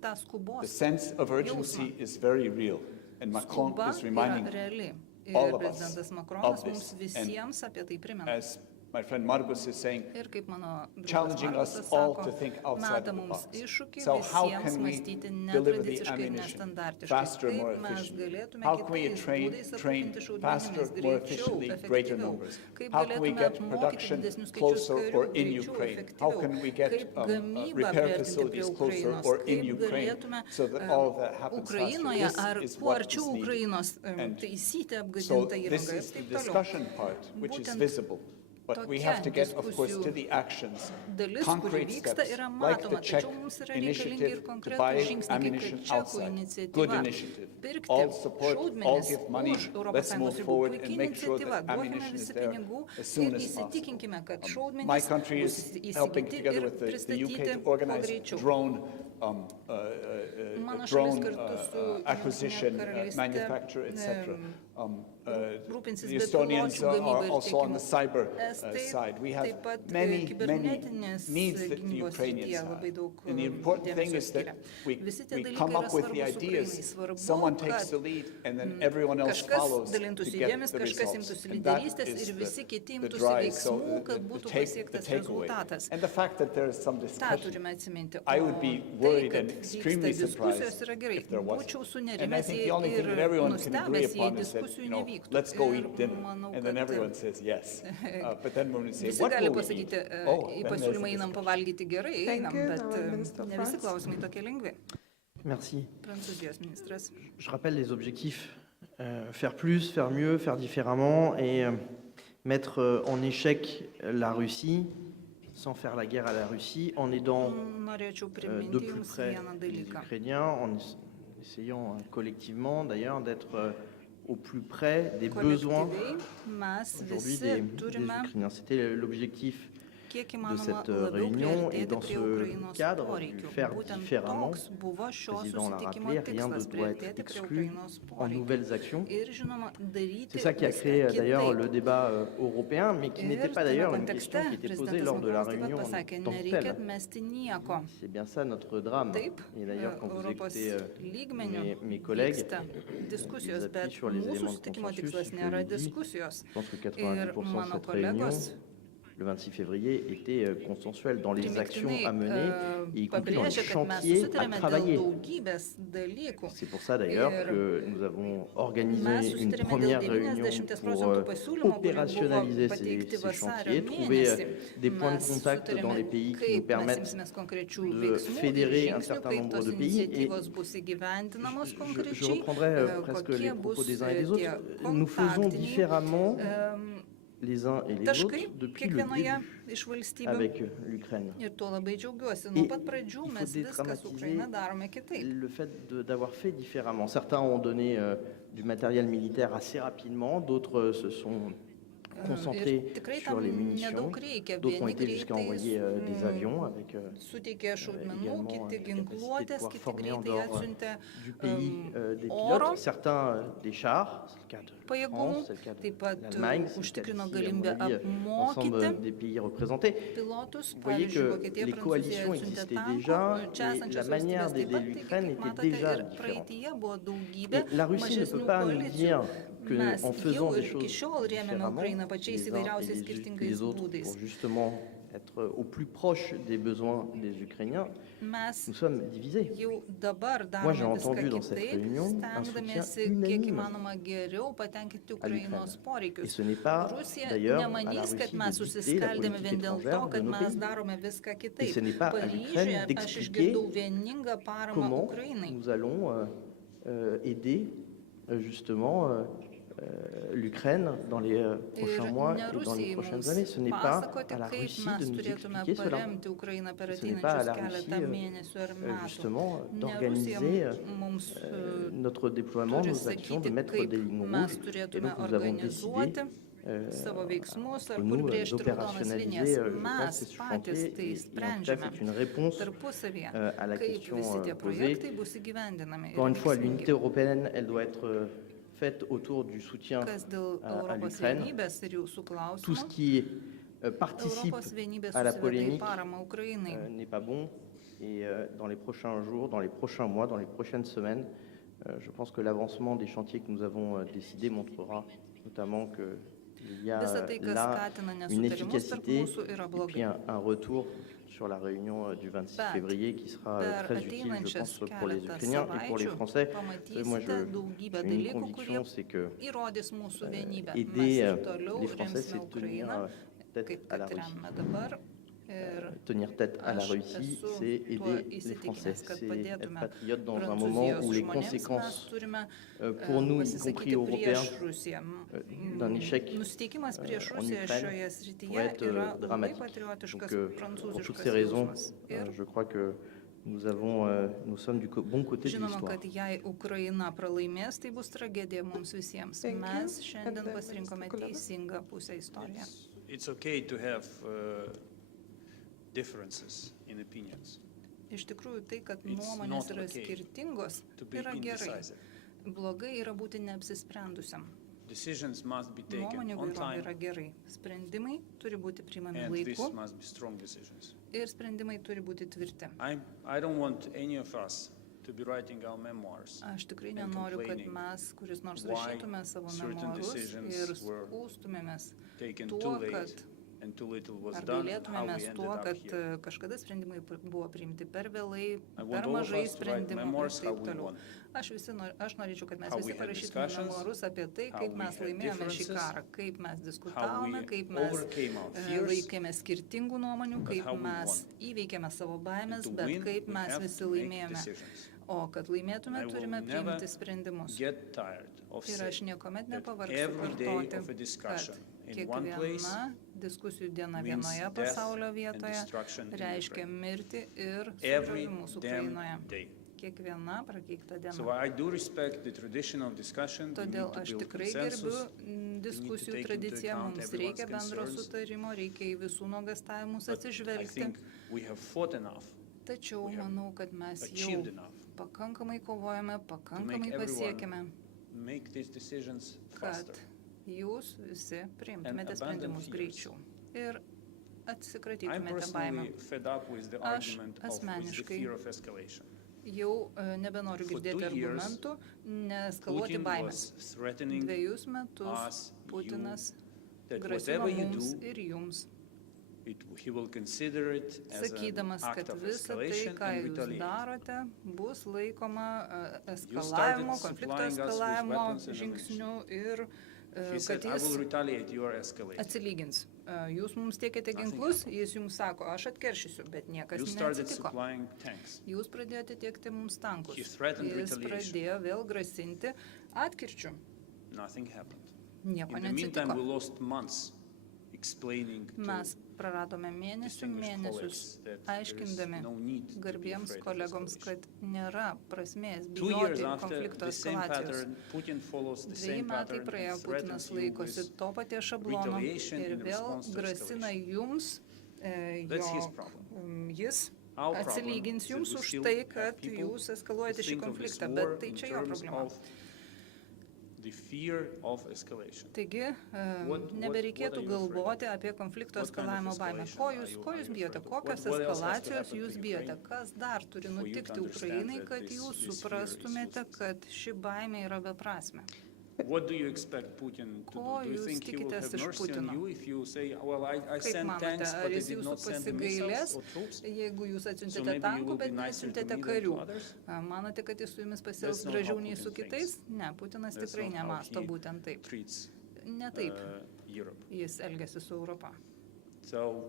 tą The skubos sense of urgency is very real, and Macron skuba is yra reminding reali. all Ir of us prezidentas of Makronas this. mums And visiems apie tai primena. as my friend Margus is saying, Ir kaip mano draugas challenging us Markusas all sako, to think outside meta of the mums box. iššūkį So how visiems can we mąstyti deliver the netradiciškai ir ammunition nestandartiškai. faster and more Kaip mes efficiently? galėtume How can we kitais train būdais faster, aprūpinti šaudmenimis more greičiau, efficiently, greater efektyviau. numbers? Kaip How can we galėtume get apmokyti production didesnius skaičius closer karių or in greičiau, Ukraine? How efektyviau. can we get Kaip gamybą repair priartinti prie facilities closer Ukrainos. or in Kaip Ukraine galėtume so that all that happens faster? Ukrainoje ar This is kuo what is arčiau needed. Ukrainos And taisyti So apgadintą this įrangą ir is the taip toliau. discussion part, which is Būtent visible. But we have to get, of course, to the actions, dalis, kuri concrete vyksta, steps, yra like the matoma, Czech tačiau mums yra reikalingi ir initiative to konkretūs buy žingsniai, kaip ammunition ir Čekų outside. Good iniciatyva. initiative. Pirkti All support, all šaudmenis give money. už Let's ES move ribų. forward and Puikiai make sure iniciatyva. that Duokime ammunition is visi there pinigų as soon ir as possible. įsitikinkime, kad My šaudmenys country bus is helping įsigyti together ir with the UK pristatyti to kuo organize greičiau. drone Mano šalis drone kartu su acquisition, Jungtine Karalyste, manufacture, etc. rūpinsis The Estonians bepiločių gamyba are ir also on the tiekimu. cyber Estai side. We have taip pat many kibernetinės needs that the gynybos Ukrainians srityje labai have. daug And the important thing dėmesio is that skiria. we Visi tie we dalykai come yra up with the svarbus Ukrainai. ideas, Svarbu, someone takes kad the lead, and then everyone else kažkas follows to dalintųsi get idėjomis, the kažkas results. imtųsi And that lyderystės is ir visi kiti the imtųsi drive, so veiksmų, kad the būtų takeaway. pasiektas rezultatas. And the fact that there is some Ta discussion, turime atsiminti. I would be worried and Tai, kad extremely vyksta diskusijos, surprised yra gerai. if there wasn't. Būčiau And I sunerimęs think the only thing that ir everyone can agree nustebęs, jei upon is that, diskusijų nevyktų. let's go Ir eat dinner. manau, And then kad everyone says yes. But then when we say, visi what gali will we eat? pasakyti, Oh, į then there's pasiūlymą a einam discussion. pavalgyti gerai, Thank einam, you. bet Now, Minister of ne visi France. klausimai tokie lengvi. Merci. Prancūzijos ministras. Je rappelle les objectifs. Faire plus, faire mieux, faire différemment et mettre en échec la Russie sans faire la guerre à la Russie en aidant Norėčiau de priminti plus jums près vieną les dalyką. Ukrainiens en essayant collectivement d'ailleurs d'être au plus près des besoins Kolektyviai mes aujourd'hui visi des turime Ukrainiens. C'était l'objectif kiek de įmanoma cette labiau réunion et priartėti dans prie ce Ukrainos cadre du poreikių. faire Būtent différemment, toks buvo šio le président l'a susitikimo rappelé, rien ne tikslas doit être priartėti prie exclu Ukrainos en poreikių. nouvelles actions. Ir žinoma, daryti C'est ça qui a viską créé d'ailleurs kitaip. le débat européen, mais qui n'était Ir pas tame d'ailleurs une kontekste question qui était posée prezidentas lors de la Makronas taip réunion pat en pasakė, tant que nereikia telle. atmesti nieko. C'est bien ça notre drame. Taip, Et d'ailleurs, quand vous Europos écoutez lygmenių mes collègues, vyksta diskusijos, ils appuient bet sur les mūsų éléments de susitikimo consensus, tikslas je nėra le dis. diskusijos. je pense que Ir 90% de mano cette réunion, kolegos le 26 février, était consensuelle dans les actions primygtinai à mener, et y compris dans les pabrėžia, kad mes chantiers à susitarėme dėl travailler. daugybės dalykų. C'est pour ça d'ailleurs Ir que nous avons Mes organisé une susitarėme première dėl réunion 90 pour procentų pasiūlymų, kurie buvo opérationnaliser pateikti ces vasario chantiers, trouver mėnesį. des points de Mes contact dans les sutarėme, pays qui nous kaip mes permettent imsimės konkrečių de veiksmų ir fédérer un žingsnių, certain kaip nombre tos de pays. Et iniciatyvos bus įgyvendinamos je konkrečiai, reprendrai presque les kokie propos bus des uns et des tie autres. Nous faisons kontaktiniai différemment les uns et les autres taškai depuis le kiekvienoje début iš valstybių. avec l'Ukraine. Ir tuo labai džiaugiuosi. Nuo Et pat pradžių il faut mes viską su dédramatiser Ukraina darome kitaip. le fait d'avoir fait différemment. Certains ont donné du matériel militaire assez rapidement, d'autres se sont concentrés Ir tikrai sur tam les munitions, nedaug reikia. d'autres ont Vieni été jusqu'à greitai envoyer des avions avec suteikė šaudmenų, également kiti la capacité de ginkluotės, pouvoir kiti former en greitai dehors atsiuntė du pays des oro pilotes, certains des chars, c'est le cas de pajėgumų, France, c'est le cas de taip pat l'Allemagne, c'est le cas užtikrino d'ici, à galimybę mon avis, apmokyti l'ensemble des pays représentés. pilotus. Vous voyez Pavyzdžiui, que Vokietija, les Prancūzija coalitions atsiuntė existaient tankų, déjà čia et la esančios manière valstybės taip d'aider pat, taigi, l'Ukraine kaip était matote, déjà ir différente. praeityje buvo daugybė Et la Russie ne peut mažesnių pas nous koalicijų. dire qu'en Mes faisant jau des ir iki choses šiol rėmėme différemment, Ukrainą pačiais les uns et įvairiausiais les skirtingais autres, būdais. pour justement être au plus proche des besoins des Ukrainiens, Mes nous sommes divisés. jau dabar Moi, j'ai darome entendu dans viską cette kitaip, réunion un stengdamiesi soutien kiek unanime įmanoma geriau patenkinti Ukrainos Et poreikius. ce n'est pas Rusija d'ailleurs à la nemanys, kad Russie mes de dicter la susiskaldėme politique vien dėl to, étrangère de kad nos mes pays. darome viską Et kitaip. ce n'est pas à Paryžiuje l'Ukraine aš d'expliquer išgirdau vieningą paramą comment Ukrainai. nous allons aider justement l'Ukraine dans les prochains mois et dans les prochaines années. Ce n'est pas pasakoti, à la kaip Russie mes de nous turėtume expliquer cela. paremti Ukrainą per Ce n'est pas à ateinančius la keletą Russie mėnesių ar metų. justement Ne d'organiser Rusija mums notre déploiement, turi nos actions, de sakyti, mettre kaip des lignes mes rouges. Et turėtume donc nous avons décidé organizuoti savo veiksmus ar entre kur nous brėžti raudonas linijas. d'opérationnaliser, je pense, Mes ces patys chantiers. tai Et en tout cas, sprendžiame c'est une réponse tarpusavyje, à la kaip question visi tie posée. projektai bus įgyvendinami. Encore une fois, ir l'unité veiksmingi. européenne, elle doit être faite autour du soutien Kas dėl à Europos l'Ukraine. vienybės ir jūsų Tout ce klausimų, qui participe Europos vienybės à la susiveda į polémique paramą Ukrainai. n'est pas bon. Et dans les prochains jours, dans les prochains mois, dans les prochaines semaines, je pense que l'avancement des chantiers que nous avons décidés montrera notamment qu'il y a Visa tai, kas là skatina une nesutarimus tarp efficacité mūsų, yra et puis blogai. un retour sur la réunion du 26 Bet février qui sera Per très utile, je ateinančias pense, pour les keletą Ukrainiens et pour les savaičių Français. Moi, pamatysite daugybę j'ai une dalykų, kurie conviction, c'est que įrodys mūsų vienybę. Mes aider ir toliau les Français, remsime c'est tenir Ukrainą, tête kaip à la kad Russie. remiame dabar. tenir tête à la Russie, c'est aider les Français. C'est être patriote dans un moment où les conséquences pour nous, y compris Européens, d'un échec en Ukraine pourraient être dramatiques. Donc, pour toutes ces raisons, je crois que nous sommes du bon côté de Žinoma, l'histoire. kad jei Ukraina pralaimės, tai bus tragedija mums visiems. Mes šiandien pasirinkome teisingą pusę istorijos. It's okay to have differences in opinions. Iš tikrųjų, tai, kad nuomonės yra skirtingos, yra gerai. Blogai yra būti neapsisprendusiam. Decisions must be taken Nuomonių on vairovė time, yra gerai. Sprendimai turi būti priimami and these laiku must be strong decisions. ir sprendimai turi būti tvirti. I don't want any of us to be writing our memoirs. Aš tikrai and nenoriu, kad complaining mes, kuris nors why rašytume savo certain memoarus decisions ir were skųstumėmės taken tuo, too late kad and too little was ar done, and how we gailėtumėmės ended tuo, up kad here. kažkada sprendimai buvo priimti per vėlai, I want per all of mažai us to write sprendimų ir memoirs how taip we toliau. won. Aš norėčiau, kad mes How visi we had parašytume discussions, memoarus apie tai, how kaip we mes had laimėjome šį differences, karą, kaip mes how diskutavome, we kaip mes overcame our fears, laikėmės skirtingų nuomonių, but kaip how we mes won. įveikėme savo baimės, To bet win, kaip we mes have visi to make laimėjome. decisions. O kad laimėtume, I will turime never priimti sprendimus. Get tired of Ir aš saying niekuomet that nepavargsiu every day of a kartoti, discussion kad in one place kiekviena diskusijų diena means vienoje death pasaulio and vietoje destruction in reiškia Ukraine. mirtį ir Every sugriovimus damn Ukrainoje. day. Kiekviena prakeikta So diena. I do respect the tradition of discussion. We need Todėl to aš build tikrai consensus. gerbiu diskusijų tradiciją, mums reikia bendro sutarimo, reikia į visų nuogastavimus But I atsižvelgti. think we have fought enough Tačiau we have manau, kad mes jau achieved enough pakankamai kovojame, pakankamai everyone pasiekime, make these decisions kad faster. jūs visi priimtumėte And abandon sprendimus fears. greičiau ir I'm atsikratytumėte baimę. personally fed up with the Aš argument with the asmeniškai fear of escalation. Jau nebenoriu For girdėti 2 years, argumentų, neskaluoti Putin baimės. was threatening 2 metus us, Putinas that grasino whatever you mums do, ir jums, he will consider it as an sakydamas, act kad of visa tai, escalation ką and jūs retaliation. darote, bus laikoma You started eskalavimo, konflikto supplying us with eskalavimo weapons and žingsniu ir He said, kad I will jis retaliate, you are escalating. atsilygins. Jūs mums tiekėte ginklus, jis jums sako, aš atkeršysiu, bet niekas You started neatsitiko. supplying tanks. Jūs pradėjote tiekti mums tankus. He threatened Jis retaliation. pradėjo vėl grasinti atkirčių. Nothing happened. Nieko In the meantime, we neatsitiko. lost months explaining to Mes praradome mėnesius colleagues that there is aiškindami no need to be garbiems afraid of kolegoms, escalation. kad nėra prasmės 2 years bijoti after, konflikto the same eskalacijos. pattern, Putin follows the 2 same metai pattern praėjo, and Putinas threatens you laikosi with to paties šablono retaliation ir in vėl response to grasina escalation. jums, That's his jog problem. jis Our problem atsilygins is jums that we už still tai, have kad people jūs eskaluojate who šį think of this konfliktą, war bet tai in čia jo terms problema. of the fear of escalation. Taigi, What nebereikėtų are you afraid galvoti apie konflikto What kind of eskalavimo baimę. escalation Ko are jūs you bijote? afraid of? Kokios What else has to eskalacijos happen jūs to bijote? Ukraine Kas dar turi for you to nutikti understand Ukrainai, that kad this jūs fear is suprastumėte, useless? kad ši baimė yra beprasme? What do you expect Putin to Ko do? Do you jūs think he will tikitės have iš mercy on Putino? you if you say, well, I Kaip sent manote, tanks, ar but I jis did jūsų not send the pasigailės, missiles or troops? jeigu jūs So atsiuntėte maybe you tankų, will be bet nicer to neatsiuntėte me than karių? to others? Manote, kad jis su jumis That's pasielgs not gražiau how nei su Putin kitais? Ne, Putinas That's tikrai not how nemasto he būtent taip. treats Ne taip Europe. jis elgesi su Europa. So,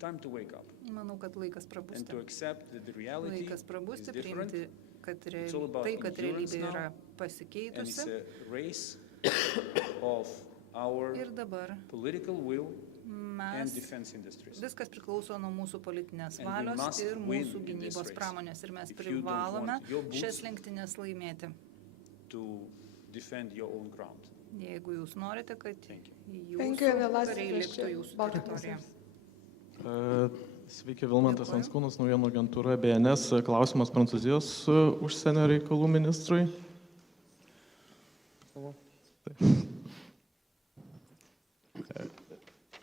time to wake up Manau, kad laikas and prabusti. to accept that the reality Laikas is prabusti, different priimti, kad It's all about tai, kad endurance realybė now, yra and it's pasikeitusi. a race of our Ir dabar political will and mes defense industries. viskas priklauso nuo mūsų politinės And we valios must ir win mūsų in this gynybos race. pramonės. Ir mes If you don't privalome want your boots šias lenktynės laimėti. To defend your own ground. Jeigu jūs norite, kad Thank Thank you, and the jūsų last kariai liktų question, jūsų Baltic teritorijoje. Sveiki, Vilmantas Dėkuoju. Anskūnas, naujienų agentūra BNS. Klausimas Prancūzijos užsienio reikalų ministrui.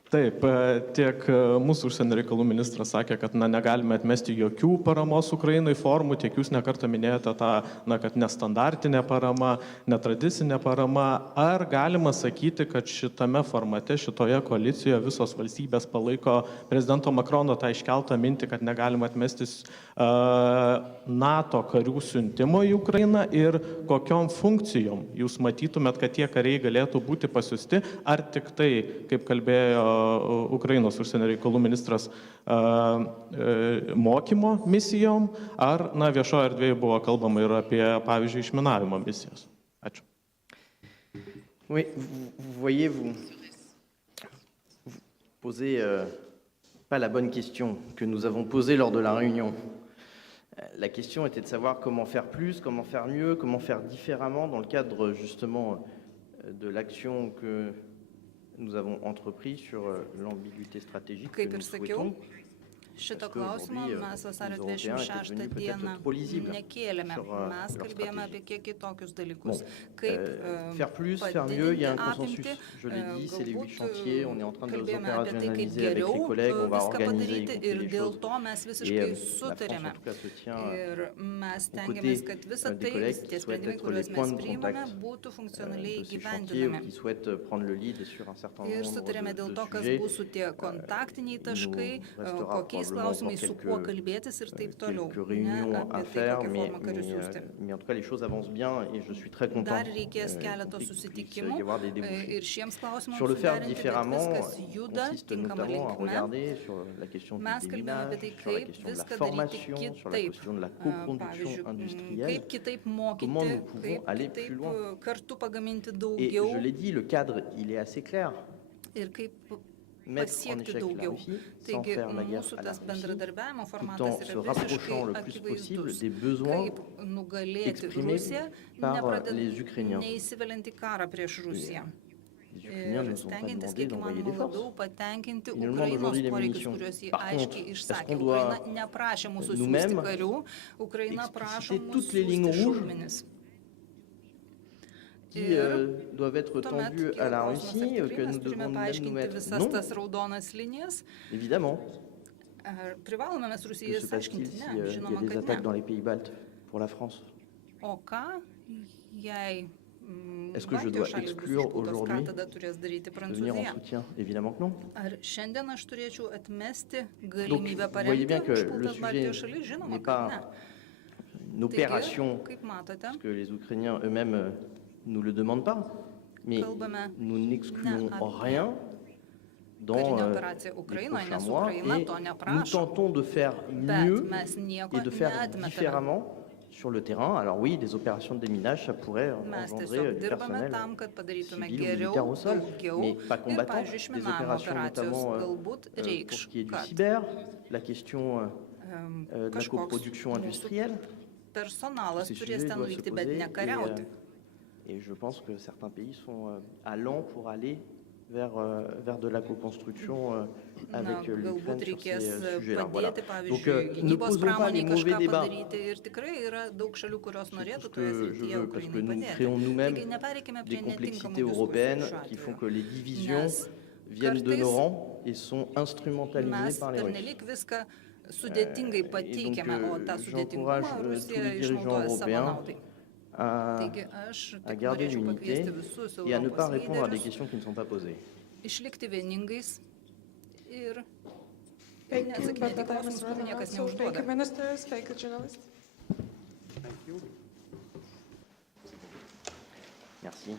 Taip, tiek mūsų užsienio reikalų ministras sakė, kad negalime atmesti jokių paramos Ukrainai formų, tiek jūs nekartą minėjote tą, kad nestandartinė parama, netradicinė parama. Ar galima sakyti, kad šitame formate, šitoje koalicijoje visos valstybės palaiko prezidento Makrono tą iškeltą mintį, kad negalima atmesti NATO karių siuntimo į Ukrainą ir kokiom funkcijom jūs matytumėt, kad tie kariai galėtų būti pasiusti, ar tik tai, kaip kalbėjo Ukrainos užsienio reikalų ministras mokymo misijom, ar viešoje erdvėje buvo kalbama ir apie, pavyzdžiui, išminavimo misijas? Ačiū. Oui, vous voyez, vous posez pas la bonne question que nous avons posée lors de la réunion. La question était de savoir comment faire plus, comment faire mieux, comment faire différemment dans le cadre justement de l'action que nous avons entreprise sur l'ambiguïté stratégique que nous souhaitons. Šito klausimo mes vasario 26 dieną nekėlėme. Mes kalbėjome apie kiek kitokius dalykus. Kaip padidinti apimtį, galbūt kalbėjome apie tai, kaip geriau viską padaryti ir dėl to mes visiškai sutarėme. Ir mes tengiamės, kad visa tai, tie sprendimai, kuriuos mes priimame, būtų funkcionaliai įgyvendinami. Ir sutarėme dėl to, kas bus su tie kontaktiniai taškai, kokiais klausimais, su kuo kalbėtis ir taip toliau. Ne apie tai, kokią formą karius siųsti. Dar reikės keleto susitikimų ir šiems klausimams suderinti, bet viskas juda tinkama linkme. Mes kalbėjome apie tai, kaip viską daryti kitaip. Pavyzdžiui, kaip kitaip mokyti, kaip kitaip kartu pagaminti daugiau. Ir kaip pasiekti daugiau. Taigi, mūsų tas bendradarbiavimo formatas yra visiškai akivaizdus. Kaip nugalėti Rusiją, neįsiveliant į karą prieš Rusiją. Ir stengiantis kiek įmanoma labiau patenkinti Ukrainos poreikius, kuriuos jie aiškiai išsakė. Ukraina neprašė mūsų siųsti karių, Ukraina prašo mūsų siųsti šaudmenis. Qui doivent être tendus à la Russie, que nous devons même nous mettre. Non, évidemment. Que se passe-t-il s'il y a des attaques dans les pays baltes pour la France? Est-ce que je dois exclure aujourd'hui de venir en soutien? Évidemment que non. Donc, vous voyez bien que le sujet n'est pas une opération, parce que les Ukrainiens eux-mêmes nous le demandent pas, mais nous n'excluons rien dans les prochains mois et nous tentons de faire mieux et de faire différemment sur le terrain. Alors oui, des opérations de déminage, ça pourrait engendrer du personnel civil ou militaire au sol, mais pas combattant. Des opérations notamment pour ce qui est du cyber, la question de la coproduction industrielle, ces sujets doivent se poser. Et je pense que certains pays sont allants pour aller vers de la co-construction avec l'Ukraine sur ces sujets-là. Voilà. Donc ne posons pas les mauvais débats. Ce que je veux, parce que nous créons nous-mêmes des complexités européennes qui font que les divisions viennent de nos rangs et sont instrumentalisées par les Russes. Donc j'encourage tous les dirigeants européens à garder l'unité et à ne pas répondre à des questions qui ne sont pas posées. Merci.